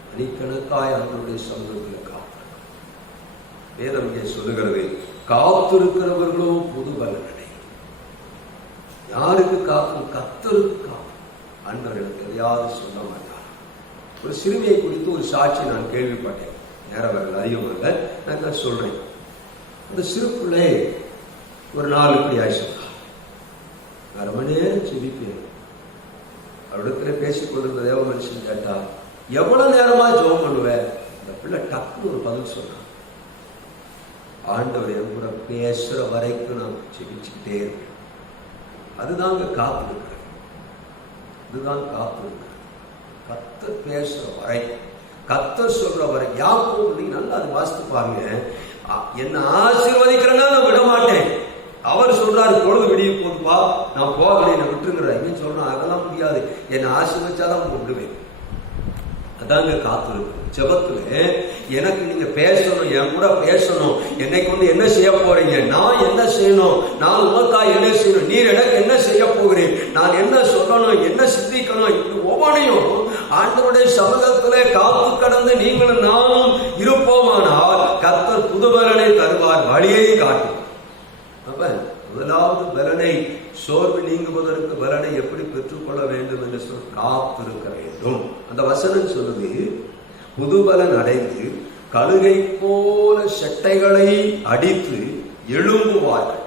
மணிக்கணக்காய் அவர்களுடைய சமூகத்தில் காத்திருக்கிறோம். வேதம் இங்கே சொல்லுகிறது, காத்திருக்கிறவர்களோ புது பலனை. யாருக்கு காத்து? கர்த்தருக்கு காத்து. அன்பர்களுக்கு எதையாவது சொல்ல மாட்டார். ஒரு சிறுமியை குறித்து ஒரு சாட்சி நான் கேள்விப்பட்டேன். நேரவர்கள் அதிகமாக நான் சொல்றேன். அந்த சிறு பிள்ளை ஒரு நாள் இப்படி ஆயிடுச்சு, அரை மணி நேரம் ஜெபிப்பேன். அவரிடத்துல பேசிக் கொண்டிருந்த தேவ மனுஷன் கேட்டா, எவ்வளவு நேரமா ஜெபம் பண்ணுவேன்? அந்த பிள்ளை டக்குன்னு ஒரு பதில் சொன்னான், ஆண்டவர் என் கூட பேசுற வரைக்கும் நான் ஜெபிச்சுக்கிட்டே இருக்கேன். அதுதாங்க காத்திருக்கிறேன், அதுதான் காத்திருக்கிறேன். கர்த்தர் பேசுற வரை, கர்த்தர் சொல்ற வரை. யாக்கோபு நீங்க நல்லா அது வாசித்து பாருங்க. என்ன ஆசீர்வதிக்கிறேன்னா நான் விட மாட்டேன். அவர் சொல்றாரு, பொழுது விடிய போதுப்பா, நான் போகலை, என்ன விட்டுருங்கிறார். என்ன சொல்றேன், அதெல்லாம் முடியாது, என்னை ஆசீர்வதிச்சாதான் விடுவேன். அதாங்க காத்திருக்கு. ஜெபத்துல எனக்கு நீங்க பேசணும், என் கூட பேசணும். என்னைக்கு வந்து என்ன செய்ய போறீங்க, நான் என்ன செய்யணும், நான் உங்களுக்காக என்ன செய்யணும், நீர் எனக்கு என்ன செய்ய போகிறேன், நான் என்ன சொல்லணும், என்ன சிந்திக்கணும், இது ஒவ்வொன்றையும் ஆண்டவருடைய சமூகத்திலே காத்து கடந்து நீங்களும் நானும் இருப்போமானால் கர்த்தர் புது பலனை தருவார், வழியை காட்டும். அப்ப முதலாவது பலனை, சோர்வு நீங்குவதற்கு பலனை எப்படி பெற்றுக்கொள்ள வேண்டும் என்று சொல்லி காத்திருக்க வேண்டும். அந்த வசனம் சொல்லுது, புதுபலன் அடைந்து கழுகை போல செட்டைகளை அடித்து எழும்புவார்கள்.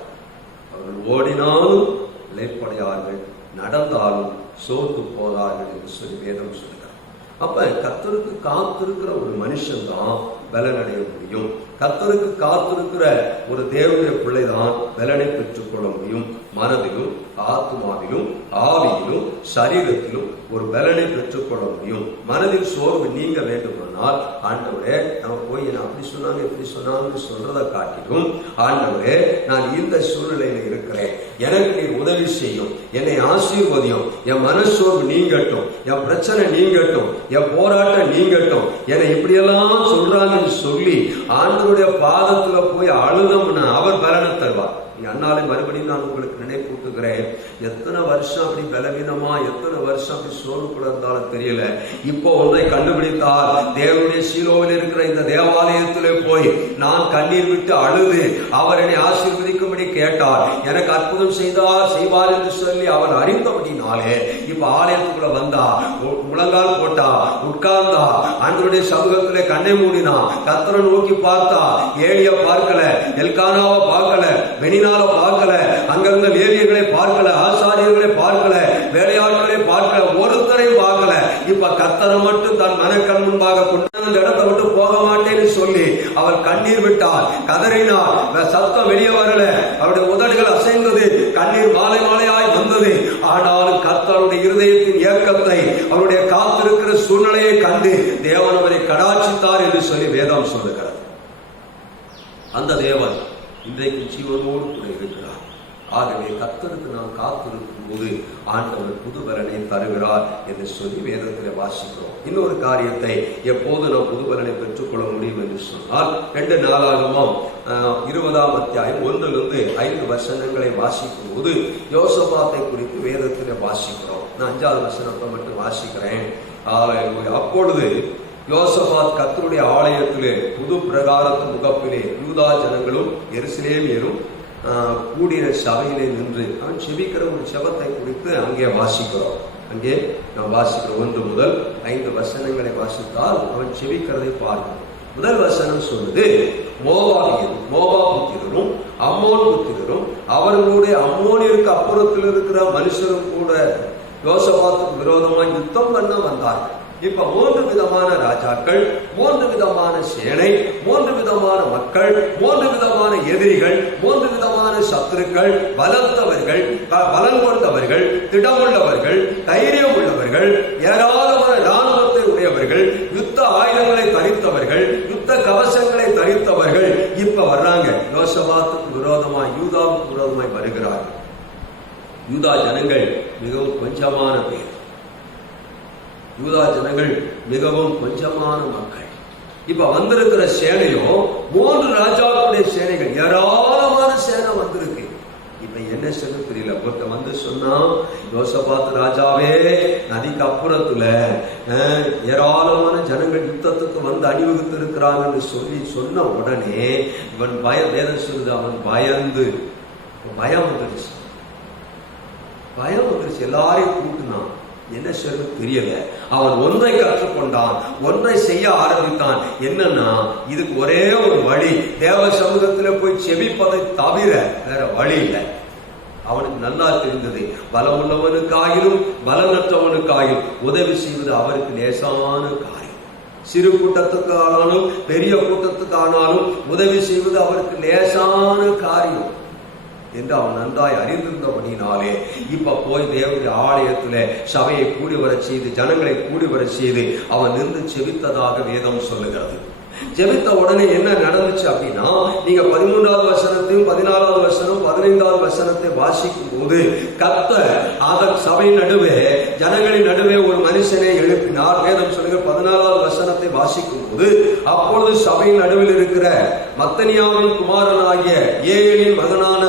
அவர்கள் ஓடினாலும் இளைப்படையார்கள், நடந்தாலும் சோர்ந்து போதார்கள் என்று சொல்லி வேதம் சொல்கிறார். அப்ப கர்த்தருக்கு காத்திருக்கிற ஒரு மனுஷன் தான் பலனடைய முடியும். கர்த்தருக்கு காத்திருக்கிற ஒரு தேவனுடைய பிள்ளைதான் பலனை பெற்றுக் கொள்ள முடியும். மனதிலும் ஆத்மாவிலும் ஆவியிலும் சரீரத்திலும் ஒரு பலனை பெற்றுக் கொள்ள முடியும். மனதில் சோர்வு நீங்க வேண்டுமானால் ஆண்டவரே நம்ம போய் என்ன அப்படி சொன்னாங்க இப்படி சொன்னாங்கன்னு சொல்றதை காட்டிலும், ஆண்டவரே நான் இந்த சூழ்நிலையில இருக்கிறேன், எனக்கு நீ உதவி செய்யும், என்னை ஆசீர்வதியும், என் மனசோர்வு நீங்கட்டும், என் பிரச்சனை நீங்கட்டும், என் போராட்டம் நீங்கட்டும், என்னை இப்படியெல்லாம் சொல்றாங்கன்னு சொல்லி ஆண்டவருடைய பாதத்துல போய் அழுதம்னா அவர் பலனை தருவார். அண்ணாலே மறுபடியும் நான் உங்களுக்கு நினைப்பூட்டுகிறேன், எத்தனை வருஷம் அப்படி பலவீனமா, எத்தனை வருஷம் அப்படி சோர்வுக்குள்ள இருந்தாலும் தெரியல, இப்போ ஒன்றை கண்டுபிடித்தார். தேவனுடைய சீலோவில் இருக்கிற இந்த தேவாலயத்திலே போய் நான் கண்ணீர் விட்டு அழுது அவர் என்னை ஆசீர்வதிக்கும்படி கேட்டார், எனக்கு அற்புதம் செய்வார் என்று சொல்லி அவன் அறிந்தபடினாலே இப்ப ஆலயத்துக்குள்ள வந்தா, முழங்கால் போட்டா, உட்கார்ந்தா, ஆண்டவருடைய சமூகத்திலே கண்ணை மூடினா, கர்த்தரை நோக்கி பார்த்தா, ஏலியா பார்க்கல, எல்கானாவை பார்க்கல, பெனினால பார்க்கல, அங்கிருந்த லேவியர்களை பார்க்கல, ஆசாரியர்களை பார்க்கல, வேலையாட்களை பார்க்கல, ஒருத்தரையும் பார்க்கல. இப்ப கர்த்தரை மட்டும் தன் மனக்கண் முன்பாக கொண்டு அந்த இடத்தை விட்டு போக மாட்டேன்னு சொல்லி அவர் கண்ணீர் விட்டார், கதறினார். சத்தம் வெளியே வரல, அவருடைய உதடுகள் அசைந்தது, கண்ணீர் மாலை மாலையாய் வந்தது. ஆனாலும் கர்த்தருடைய இருதயத்தின் ஏக்கத்தை, அவருடைய காத்திருக்கிற சூழ்நிலையை கண்டு தேவன் அவரை கடாட்சித்தார் என்று சொல்லி வேதம் சொல்லுகிறது. அந்த தேவன் இன்றைக்கு ஜீவனோடு கூட இருக்கிறார். ஆகவே கர்த்தருக்கு நாம் காத்திருக்கும் போது ஆண்டவர் புது பலனை தருகிறார் என்று சொல்லி வேதத்திலே வாசிக்கிறோம். இன்னொரு காரியத்தை எப்போது நாம் புது பலனை பெற்றுக்கொள்ள முடியும் என்று சொன்னால் 2 நாளாகமம் 20ஆம் அத்தியாயம் 1-5 வசனங்களை வாசிக்கும் போது யோசபாத்தை குறித்து வேதத்திலே வாசிக்கிறோம். நான் 5வது வசனத்தை மட்டும் வாசிக்கிறேன். அப்பொழுது யோசபாத் கர்த்தருடைய ஆலயத்திலே புது பிரகாரத்து முகப்பிலே யூதா ஜனங்களும் எருசலேமியரும் கூடின சபையிலே நின்று அவன் செபிக்கிற ஒரு செபத்தை குறித்து அங்கே வாசிக்கிறோம். அங்கே நாம் வாசிக்கிற 1 முதல் 5 வசனங்களை வாசித்தால் அவன் செபிக்கிறதை பார்க்கிறோம். முதல் வசனம் சொல்லுது, மோவா புத்திரரும் அம்மோன் புத்திரரும் அவர்களுடைய அம்மோனியருக்கு அப்புறத்தில் இருக்கிற மனுஷரும் கூட யோசபாத்துக்கு விரோதமாய் யுத்தம் பண்ண வந்தார்கள். இப்ப 3 விதமான ராஜாக்கள், 3 விதமான சேனை, 3 விதமான மக்கள், 3 விதமான எதிரிகள், 3 விதமான சத்துருக்கள், பலத்தவர்கள், பலம் கொண்டவர்கள், திடமுள்ளவர்கள், தைரியம் உள்ளவர்கள், ஏராளமான இராணுவத்தை உடையவர்கள், யுத்த ஆயுதங்களை தரித்தவர்கள், யுத்த கவசங்களை தரித்தவர்கள் இப்ப வர்றாங்க. யோசபாத்துக்கு விரோதமாய், யூதாவுக்கு விரோதமாய் வருகிறார்கள். யூதா ஜனங்கள் மிகவும் கொஞ்சமான பேர், யூதா ஜனங்கள் மிகவும் கொஞ்சமான மக்கள். இப்ப வந்திருக்கிற சேனையும் 3 ராஜாக்களுடைய சேனைகள், ஏராளமான சேனை வந்திருக்கு. இப்ப என்ன செய்ய தெரியல. ஒருத்த வந்து சொன்னா, யோசபாத் ராஜாவே நதிக்கு அப்புறத்துல ஏராளமான ஜனங்கள் யுத்தத்துக்கு வந்து அணிவகுத்து இருக்கிறாங்கன்னு சொல்லி சொன்ன உடனே இவன் வேதம் சொல்லுது, அவன் பயந்து, பயம் வந்துருச்சு. எல்லாரையும் கூட்டினான். என்ன செய்ய தெரியல. அவன் ஒன்றை கற்றுக்கொண்டான், ஒன்றை செய்ய ஆரம்பித்தான். என்னன்னா, இதுக்கு ஒரே ஒரு வழி, தேவ சமூகத்துல போய் செபிப்பதை தவிர வேற வழி இல்லை. அவனுக்கு நல்லா தெரிந்தது, பலம் உள்ளவனுக்காகிலும் பலனற்றவனுக்காகிலும் உதவி செய்வது அவருக்கு லேசான காரியம். சிறு கூட்டத்துக்கு ஆனாலும் பெரிய கூட்டத்துக்கு ஆனாலும் உதவி செய்வது அவருக்கு லேசான காரியம் என்று அவன் நன்றாய் அறிந்திருந்தபடினாலே இப்ப போய் தேவனுடைய ஆலயத்துல சபையை கூடி வர செய்து, ஜனங்களை கூடி வர செய்து அவன் நின்று செபித்ததாக வேதம் சொல்லுகிறது. ஜெபித்த உடனே என்ன நடந்துச்சு அப்படின்னா, நீங்க 13வது வசனத்தையும் 14வது வசனம் 15வது வசனத்தை வாசிக்கும் போது கர்த்தர் அதன் சபை நடுவே, ஜனங்களின் நடுவே ஒரு மனுஷனை எழுப்பினார். வேதம் சொல்லுங்க 14வது வசனத்தை வாசிக்கும் போது, அப்பொழுது சபையின் நடுவில் இருக்கிற மத்தனியாவின் குமாரனாகிய ஏலியின் மகனான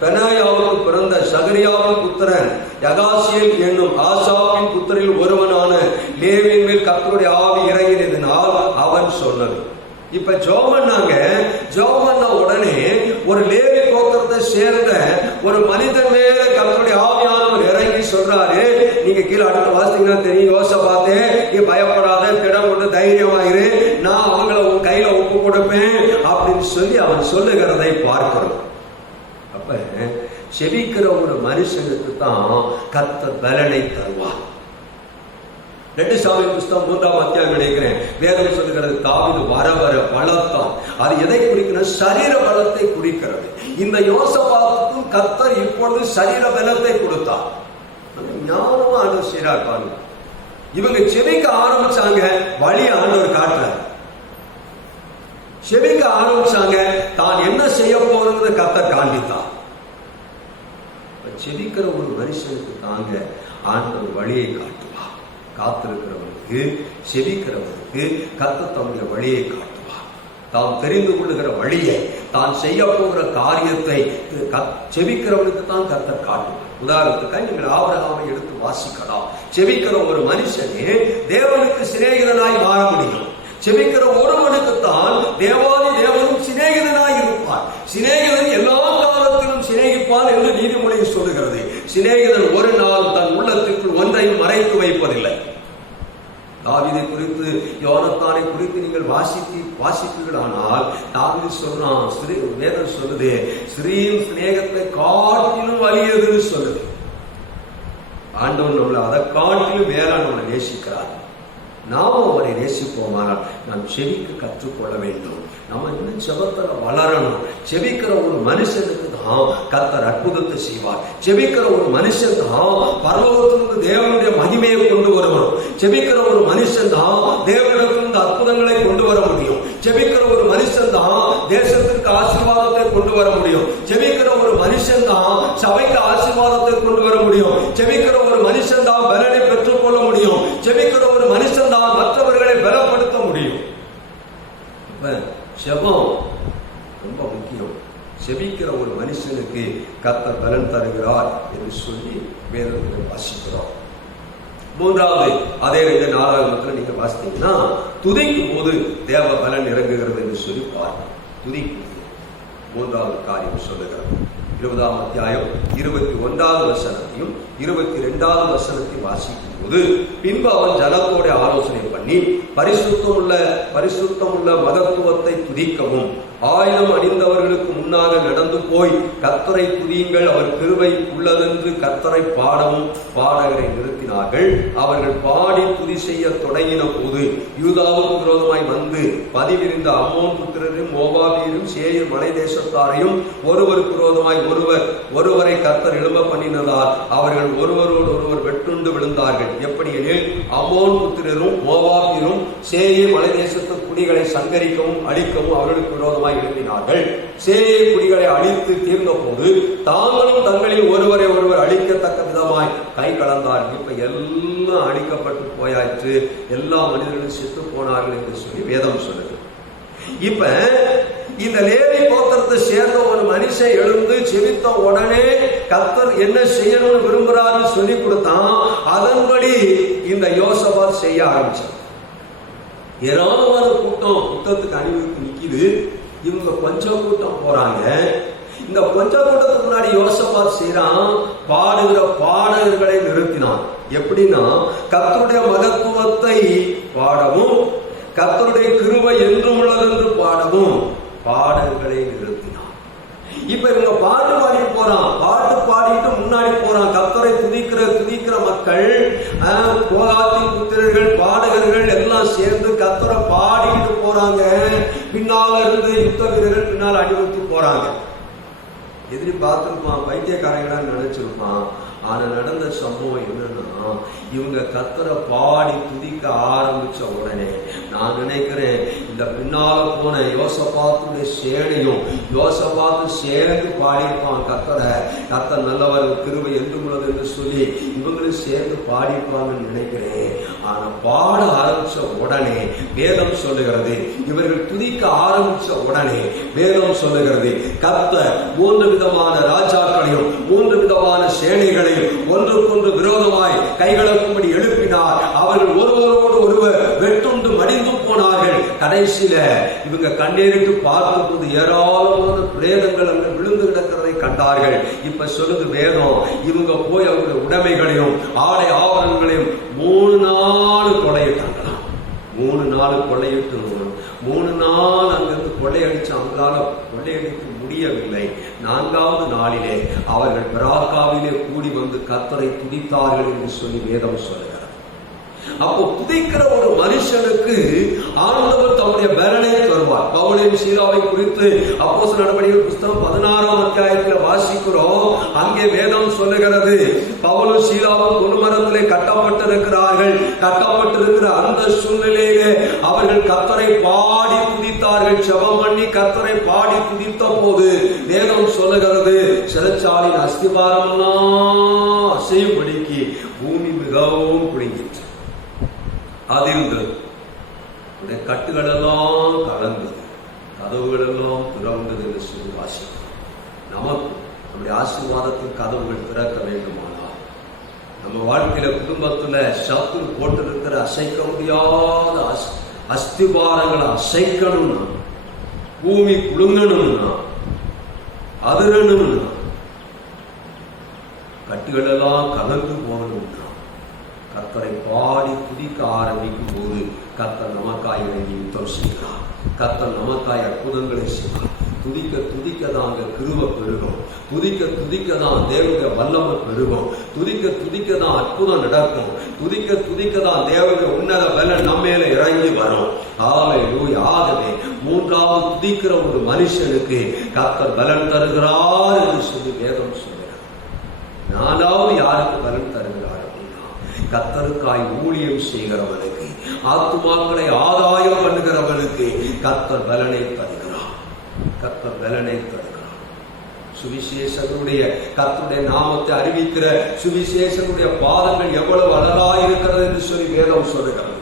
பெனாயாவுக்கு பிறந்த சகரியாவின் புத்திரன் யகாசியல் என்னும் ஆசாப்பின் புத்திரில் ஒருவனான லேவியின் மேல் கர்த்தருடைய ஆவி இறங்கினதினால் அவன் சொன்னது. இப்ப ஜோமன்னாங்க. ஜோமன்ன உடனே ஒரு லேவி கோத்திரத்தை சேர்ந்த ஒரு மனிதன் மேல கர்த்தருடைய ஆவியானவர் இறங்கி சொல்றாரு. நீங்க கீழே அடுத்த வாசிங்கன்னா தெரியும், யோசபாத்தே நீ பயப்படாத, திடம் கொண்டு தைரியமாயிரு, சொல்லுகிறதை பார்க்கிறோம். அப்ப செபிக்கிற ஒரு மனுஷனுக்கு தான் கர்த்தர் பலனை தருவார். 2 சாமுவேல் புத்தகம் 3ஆம் அத்தியாயம் நினைக்கிறேன், வேதம் சொல்லுகிறது தாவீது வர வர பலத்தான். அது எதை குறிக்கிறது? சரீர பலத்தை குறிக்கிறது. இந்த யோசபாத்துக்கும் கர்த்தர் இப்பொழுது சரீர பலத்தை கொடுத்தார். ஞானமா ஆண்டவர் செய்றார் பாருங்க. இவங்க செபிக்க ஆரம்பிச்சாங்க, வழி ஆண்டவர் காட்டுறார். செபிக்க ஆரம்பிச்சாங்க, தான் என்ன செய்ய போறது கர்த்தர் காண்பித்தார். செபிக்கிற ஒரு மனுஷனுக்கு தாங்க ஆண்டவர் வழியை காட்டுவார். காத்திருக்கிறவனுக்கு, செபிக்கிறவனுக்கு கர்த்தர் தம்முடைய வழியை காட்டுவார். தாம் தெரிந்து கொள்ளுகிற வழியை, தான் செய்ய போகிற காரியத்தை செபிக்கிறவனுக்கு தான் கர்த்தர் காட்டுவார். உதாரணத்துக்காக நீங்கள் ஆபிரகாமை எடுத்து வாசிக்கலாம். செபிக்கிற ஒரு மனுஷனே தேவனுக்கு சிநேகிதனாய் மாற முடியும். செபிக்கிற ஒருவனுக்கு தான் தேவாதி தேவனும் சிநேகிதனாய் இருப்பார். சிநேகிதன் எல்லா காலத்திலும் சிநேகிப்பார் என்று நீதிமொழி சொல்லுகிறது. சிநேகிதன் ஒரு நாள் தன் உள்ளத்திற்குள் ஒன்றையும் மறைத்து வைப்பதில்லை. தாவீதை குறித்து, யோனத்தானை குறித்து நீங்கள் வாசிப்பீர்களானால் தாவீது சொல்றான், வேதம் சொல்லுது, ஸ்ரீயும் சிநேகத்தை காட்டிலும் வலியதுன்னு சொல்லுது. ஆண்டவன் நம்மளை அதை காட்டிலும் வேற நம்மளை நேசிக்கிறார். நாம அவரை நேசிப்போமானால் நாம் செபிக்க கற்றுக்கொள்ள வேண்டும். நம்ம இன்னும் செபத்துல வளரணும். செபிக்கிற ஒரு மனுஷனுக்கு தான் கர்த்தர் அற்புதத்தை செய்வார். செபிக்கிற ஒரு மனுஷன் தான் பரலோகத்திலிருந்து தேவனுடைய மகிமையை கொண்டு வருவார். செபிக்கிற ஒரு மனுஷன் தான் தேவனிடத்திலிருந்து அற்புதங்களை கொண்டு வர முடியும். செபிக்கிற ஒரு மனுஷன் தான் தேசத்திற்கு ஆசீர்வாதத்தை கொண்டு வர முடியும். செபிக்கிற ஒரு மனுஷன் தான் சபைக்கு ஆசீர்வாதத்தை கொண்டு வர முடியும். செபிக்கிற ஒரு மனுஷன் தான் பலனை பெற்றுக் கொள்ள முடியும். செபிக்கிற ஒரு மனுஷன் தான் மற்றவர்களை பலப்படுத்த முடியும். செபம் ரொம்ப முக்கியம். செபிக்கிற ஒரு மனுஷனுக்கு கர்த்தர் பலன் தருகிறார் என்று சொல்லி வேதத்தை வாசிக்கிறோம். 3வது அதே 4ஆவது நீங்க வாசித்தீங்கன்னா, துதிக்கும் போது தேவ பலன் இறங்குகிறது என்று சொல்லி பாருங்க. துதிக்கும் 3வது காரியம் சொல்லுகிறது. 20ஆம் அத்தியாயம் 21வது வசனத்தையும் 22வது வசனத்தையும் வாசிக்கும் போது, பின்பு அவன் ஜனத்தோட ஆலோசனை பண்ணி பரிசுத்தமுள்ள மகத்துவத்தை துதிக்கவும், ஆயுதம் அணிந்தவர்களுக்கு முன்னாக நடந்து போய் கர்த்தரை துதியுங்கள், அவர் கிருபை உள்ளதென்று கர்த்தரை பாடவும் பாடகரை நிறுத்தினார்கள். அவர்கள் பாடி துதி செய்ய தொடங்கின போது யூதாவுக்கு விரோதமாய் வந்து பதிவிருந்த அம்மோன் புத்திரரும் மோவாபியரும் சேயீர் மலை தேசத்தாரையும் ஒருவருக்கு விரோதமாய் ஒருவரை கர்த்தர் எழும்ப பண்ணினதால் அவர்கள் ஒருவரோடு ஒருவர் வெட்டுண்டு விழுந்தார்கள். எப்படி எனில், அம்மோன் புத்திரரும் மோவாபியரும் சேயீர் மலை தேசத்து குடிகளை சங்கரிக்கவும் அழிக்கவும் அவர்களுக்கு விரோதமாய் எழுப்பினார்கள். சேயீர் குடிகளை அழித்து தீர்ந்த போது தாங்களும் தங்களில் ஒருவரை ஒருவர் அழிக்கத்தக்க விதமாய் கை கலந்தார்கள். இப்ப எல்லாம் அழிக்கப்பட்டு போயாச்சு, எல்லா மனிதர்களும் செத்து போனார்கள் என்று சொல்லி வேதம் சொல்லுது. இப்ப இந்த லேவி கோத்திரத்தை சேர்ந்த ஒரு மனுஷன் எழுந்து செபித்த உடனே கர்த்தர் என்ன செய்யணும்னு விரும்புறாருன்னு சொல்லி கொடுத்தான். அதன்படி இந்த யோசபாத் செய்ய ஆரம்பிச்சார். ஏராளமான கூட்டம் யுத்தத்துக்கு அணிவகுத்து நிக்குது. இவங்க கொஞ்சம் கூட்டம் போறாங்க. இந்த கொஞ்ச கூட்டத்துக்கு முன்னாடி யோசபாத் செய்யறான், பாடுகிற பாடகர்களை நிறுத்தினான். எப்படின்னா, கர்த்தருடைய மகத்துவத்தை பாடவும் கர்த்தருடைய கிருபை என்றும் உள்ளதென்று பாடவும் பாடல்களை நிறுத்தினான். இப்ப இவங்க பாட்டு பாடிட்டு போறான். பாட்டு பாடிட்டு முன்னாடி போறான். கர்த்தரை துதிக்கிற மக்கள், கோகாத்தின் புத்திரர்கள், பாடகர்கள் எல்லாம் சேர்ந்து கர்த்தரை பாடிட்டு போறாங்க. பின்னால இருந்து யுத்த வீரர்கள் பின்னால் அணிவகுத்து போறாங்க. எதிரி பார்த்திருப்பான், பைத்தியக்காரங்களா நினைச்சிருப்பான். ஆனா நடந்த சம்பவம் என்னன்னா, இவங்க கர்த்தரை பாடி துதிக்க ஆரம்பிச்ச உடனே நான் நினைக்கிறேன், இந்த பின்னால போன யோசபாத்துடைய சேனையும் யோசபாத்து சேர்ந்து பாடியிருப்பான் கர்த்தரை. கர்த்தர் நல்லவர், கிருபை என்று உள்ளது என்று சொல்லி இவங்களும் சேர்ந்து பாடியிருப்பாங்கன்னு நினைக்கிறேன். ஆனா பாட ஆரம்பிச்ச உடனே வேதம் சொல்லுகிறது, இவர்கள் துதிக்க ஆரம்பிச்ச உடனே வேதம் சொல்லுகிறது, கர்த்தர் 3 விதமான ராஜாக்களையும் 3 விதமான சேனைகளையும் ஒன்றுக்கொன்று விரோதமாய் கைகலக்கும்படி எழுப்பினார். அவர்கள் ஒருவரோடு ஒருவர் வெட்டுண்டு மடிந்து போனார்கள். கடைசியில இவங்க கண்ணேறிட்டு பார்க்கும்போது ஏராளமான பிரேதங்கள் அங்கு விழுந்து கிடக்கிறதை கண்டார்கள். இப்ப சொல்லுது வேதம், இவங்க போய் அவங்களுடைய உடைமைகளையும் ஆடை ஆவரணங்களையும் 3 நாள் கொள்ளையிட்டாங்களாம். 3 நாள் கொள்ளையிட்டு 3 நாள் அங்கிருந்து கொள்ளையடிச்சு அவங்களால கொள்ளையடிக்க முடியவில்லை. 4வது நாளிலே அவர்கள் பெராக்காவிலே கூடி வந்து கர்த்தரை துதித்தார்கள் என்று சொல்லி வேதம் சொல்லுகிறார். அப்போ துதிக்கிற ஒரு மனுஷனுக்கு ஆண்டவர் தம்முடைய பலனை தருவார். பவுலையும் சீலாவை குறித்து அப்போஸ்தலர் நடவடிக்கைகள் புத்தகம் 16ஆம் அத்தியாயத்தில் வாசிக்கிறோம். அங்கே வேதம் சொல்லுகிறது, பவுலும் சீலாவும் கொலுமரத்திலே கட்டப்பட்டிருக்கிறார்கள். கட்டப்பட்டிருக்கிற அந்த சூழ்நிலையிலே அவர்கள் கர்த்தரை பாடி துதித்தார்கள். ஜெபம் பண்ணி கர்த்தரை பாடி துதித்த போது வேதம் சொல்லுகிறது, சிறைச்சாலையின் அஸ்திபாரம் எல்லாம் அசையும்படிக்கு பூமி மிகவும் குலுங்கிற்று. அதிர்ந்தது. கட்டுகள் எல்லாம் கலந்தது, கதவுகள் எல்லாம் திறந்தது என்று சொல்லி வாசிக்கிறோம். நமக்கு நம்முடைய ஆசீர்வாதத்தின் கதவுகள் திறக்க வேண்டுமானால், நம்ம வாழ்க்கையில குடும்பத்துல சத்துரு போட்டிருக்கிற அசைக்க முடியாத அஸ்திபாரங்களை அசைக்கணும்னா, பூமி குலுங்கணும்னா, அதிரணும்னா, கட்டுகள் எல்லாம் கலந்து போகணும்னா, கர்த்தரை பாடி துதிக்க ஆரம்பிக்கும் போது கர்த்தர் நமக்காய் இறங்கி யுத்தம் செய்கிறார். கர்த்தர் நமக்காய் அற்புதங்களை செய்வார். துதிக்க துதிக்க தான் அங்க கிருபை பெருகும். துதிக்க துதிக்க தான் தேவனுடைய வல்லமை பெருகும். துதிக்க துதிக்க தான் அற்புதம் நடக்கும். துதிக்க துதிக்க தான் தேவனுடைய உன்னத பலன் நம்ம மேல இறங்கி வரும். ஹல்லேலூயா. ஆகவே 3வது துதிக்கிற ஒரு மனுஷனுக்கு கர்த்தர் பலன் தருகிறார் என்று சொல்லி வேதம் சொல்கிறார். 4வது யாருக்கு பலன் தருகிறார்? கர்த்தருக்காய் ஊழியம் செய்கிறவனுக்கு, ஆத்துமாக்களை ஆதாயம் பண்ணுகிறவனுக்கு கர்த்தர் பலனை தருகிறார். கர்த்தர் பலனை தருகிறார். சுவிசேஷனுடைய கர்த்தருடைய நாமத்தை அறிவிக்கிற சுவிசேஷனுடைய பாதங்கள் எவ்வளவு அழகாயிருக்கிறது என்று சொல்லி வேதம் சொல்லுகிறது.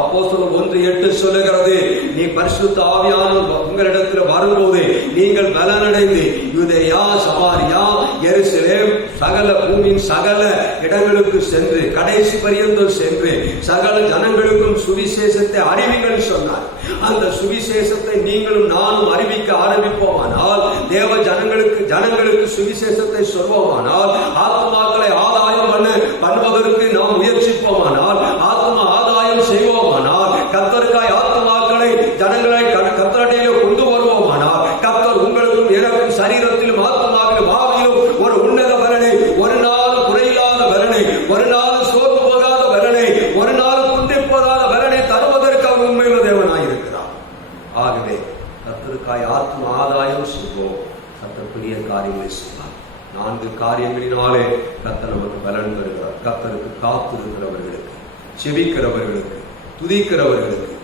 அப்போஸ்தலர் 1:8 சொல்லுகிறது, நீ பரிசுத்த ஆவியானவர் உங்களிடத்தில் வரும்போது நீங்கள் பலனடைந்து யூதேயா, சமாரியா, எருசலேம், சகல பூமியின் சகல இடங்களுக்கு சென்று கடைசி பரியந்தம் சென்று சகல ஜனங்களுக்கும் சுவிசேஷத்தை அறிவிங்கள் சொன்னார். அந்த சுவிசேஷத்தை நீங்களும் நானும் அறிவிக்க ஆரம்பிப்போமானால், தேவ ஜனங்களுக்கு சுவிசேஷத்தை சொல்வோமானால், ஆத்மாக்களை ஆதாயம் பண்ணுவதற்கு நாம் முயற்சிப்போமானால், ஆத்மா ஆதாயம் செய்வோமானால், கர்த்தருக்காய் ஆத்மாக்களை ஜனங்களை கர்த்தருடைய கொண்டு வருவோமானால், கர்த்தர் உங்களுக்கும் எனக்கும் சரீரத்திலும் ஆத்மாவிலும் ஆவியிலும் ஒரு உன்னத பலனை, ஒரு நாள் குறையில்லாத பலனை, ஒரு நாள் சோர்ந்து போகாத பலனை, ஒரு நாள் குந்தி போகாத பலனை தருவதற்கு அவர் உண்மையுள்ள தேவனாய் இருக்கிறார். ஆகவே கர்த்தருக்காய் ஆத்ம ஆதாயம் செய்வோம். கர்த்தர் பெரிய காரியங்களை செய்வார். 4 காரியங்களினாலே கர்த்தர் நமக்கு பலன் தருகிறார். கர்த்தருக்கு காத்திருக்கிறவர்களுக்கு, செபிக்கிறவர்களுக்கு, துதிக்கிறவர்களுக்கு,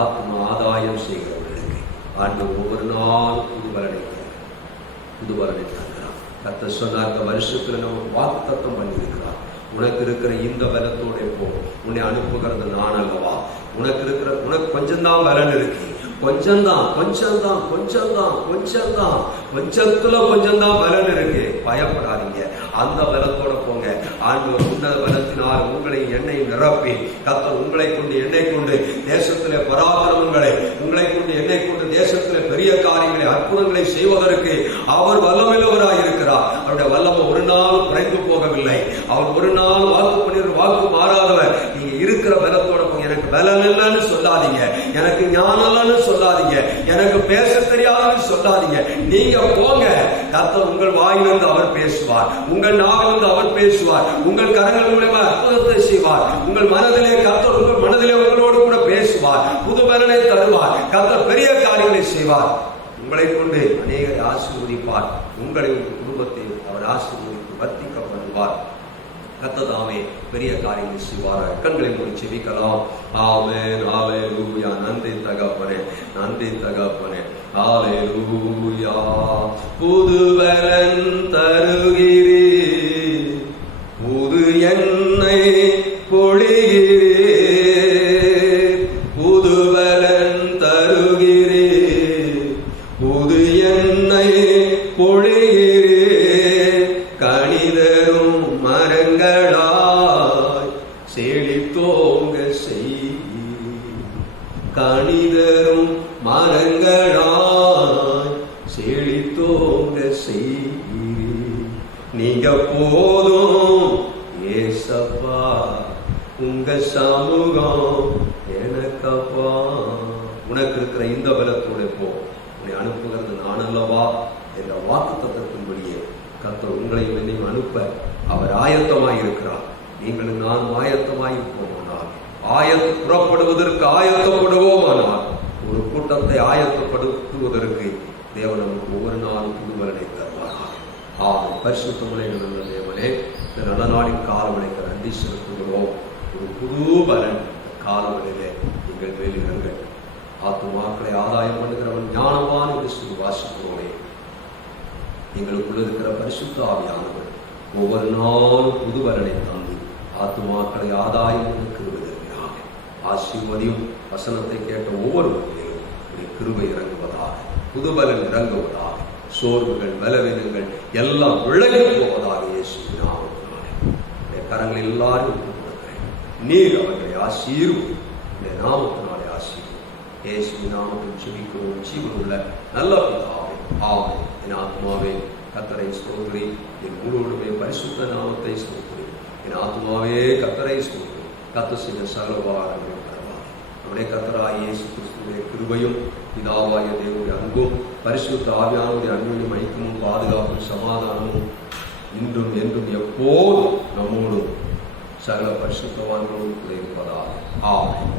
ஆத்ம ஆதாயம் செய்கிறவர்களுக்கு ஆண்டவர் ஒவ்வொரு நாள் புது பலனை தருகிறார். கர்த்தர் சொன்னார், இந்த வருஷத்துல நமக்கு வாக்குத்தத்தம் பண்ணியிருக்கிறார். உனக்கு இருக்கிற இந்த பலத்தோட போ, உன்னை அனுப்புகிறது நான் அல்லவா. உனக்கு கொஞ்சம்தான் பலன் இருக்கு, கொஞ்சம்தான் பலன் இருக்கு. பயப்படாதீங்க, அந்த பலத்தோட போங்க. ஆண்டவர் உன்னத பலத்தினால் உங்களை எண்ணெய் நிரப்பி, கர்த்தர் உங்களை கொண்டு எண்ணெய் கொண்டு தேசத்திலே பராக்கிரமங்களை, உங்களை கொண்டு எண்ணெய் கொண்டு தேசத்திலே பெரிய காரியங்களை, அற்புதங்களை செய்வதற்கு அவர் வல்லமையுள்ளவராய் இருக்கிறார். அவருடைய வல்லமை ஒரு நாள் குறைந்து போகவில்லை. அவர் ஒரு நாள் வாக்கு மாறாதவர். நீங்க இருக்கிற பலத்தோட போங்க. எனக்கு பலம் இல்லைன்னு சொல்லாதீங்க, எனக்கு ஞானம் இல்லைன்னு சொல்லாதீங்க, எனக்கு பேச தெரியாதுன்னு சொல்லாதீங்க. நீங்க போங்க. கர்த்தர் உங்கள் வாயிலிருந்து அவர் பேசுவார், உங்கள் நாவிலிருந்து அவர் பேசுவார், உங்கள் கரங்கள் மூலமா அற்புதத்தை செய்வார். உங்கள் மனதிலே கர்த்தர் உங்கள் மனதிலே உங்களோடு கூட பேசுவார், புது பலனை தருவார். கர்த்தர் பெரிய காரியங்களை செய்வார். உங்களை கொண்டு அநேகரை ஆசீர்வதிப்பார். உங்களை உங்கள் குடும்பத்தை அவர் ஆசீர்வதித்து வர்த்திக்கப்படுவார். கர்த்ததாமே பெரிய காரியங்களை செய்வார். கண்களை மூடி செபிக்கலாம். ஆமென். ஹல்லேலூயா. நன்றி தகப்பனே, நன்றி தகப்பனே. ஹல்லேலூயா. புது பலன் தருகிறீர், புது எண்ணெய் பொழிகிறீர், புது பலன் தருகிறீர், புது எண்ணெய் பொழிகிறீர், கனிதரும் மரங்களாய் செழித்தோங்க செய்கிறீர், கனிதரும் மரங்களாய் செழித்தோங்க செய்கிறீர். நீங்க போதும் ஏசப்பா, உங்க சமூகம் எனக்கப்பா. உனக்கு இருக்கிற இந்த பலத்தோட போ. உன்னை அனுப்புகிறது நான் அல்லவா என்ற வாக்கு தத்தத்தின்படியே கர்த்தர் உங்களையும் என்னையும் அனுப்ப அவர் ஆயத்தமாய் இருக்கிறார். நீங்களும் நான் ஆயத்தமாய் இருப்போமானால், புறப்படுவதற்கு ஆயத்தப்படுவோமானால், ஒரு கூட்டத்தை ஆயத்தப்படுத்துவதற்கு தேவன் நமக்கு ஒவ்வொரு நாளும் புதுவரனை தருவாராக. பரிசுத்தமுள்ள நல்ல தேவனே, இந்த நல்ல நாளின் காலவனைக்கு நன்றி செலுத்துகிறோம். ஒரு புது பலன் காலவனிலே நீங்கள் வெளியிடுங்கள். ஆத்துமாக்களை ஆதாயம் பண்ணுகிறவன் ஞானவான் என்று சொல்லி வாசிக்கிறோமே. எங்களுக்குள்ள இருக்கிற பரிசுத்த ஆவியானவர் ஒவ்வொரு நாளும் புதுவரனை தந்து ஆத்துமாக்களை ஆதாயம் என்று கிருபையாக ஆசீர்வதியும். வசனத்தை கேட்ட ஒவ்வொரு வகையிலும் கிருபை இறங்குவதாக, புதுபலன் இறங்குவதாக, சோர்வுகள் பலவீனங்கள் எல்லாம் விலகி போவதாக இயேசுவின் நாமத்தினாலே கரங்கள் எல்லாரும் கொடுக்கிறேன். நீர் அவர்களை ஆசீர்வதி, இந்த நாமத்தினாலே ஆசீர்வதி. இயேசுவின் நாமத்தில் ஜெபிக்கிறோம் ஜீவனுள்ள நல்ல பிதாவே, ஆமென். என் ஆத்மாவே கர்த்தரை ஸ்தோத்திரி, என் முழுவதுமே பரிசுத்த நாமத்தை ஸ்தோத்திரி. என் ஆத்மாவே கர்த்தரை ஸ்தோத்திரி. கர்த்தர் செய்த சகல உபகாரங்களையும் பரவாயில்லை. நம்முடைய கர்த்தராகிய இயேசு கிறிஸ்துவின் கிருபையும் பிதாவாகிய தேவனுடைய அன்பும் பரிசுத்த ஆவியானவருடைய அன்பையும் ஐக்கியமும் பாதுகாப்பும் சமாதானமும் இன்றும் என்றும் எப்போதும் நம்மோடும் சகல பரிசுத்தவான்களோடு இருப்பதாக. ஆமென்.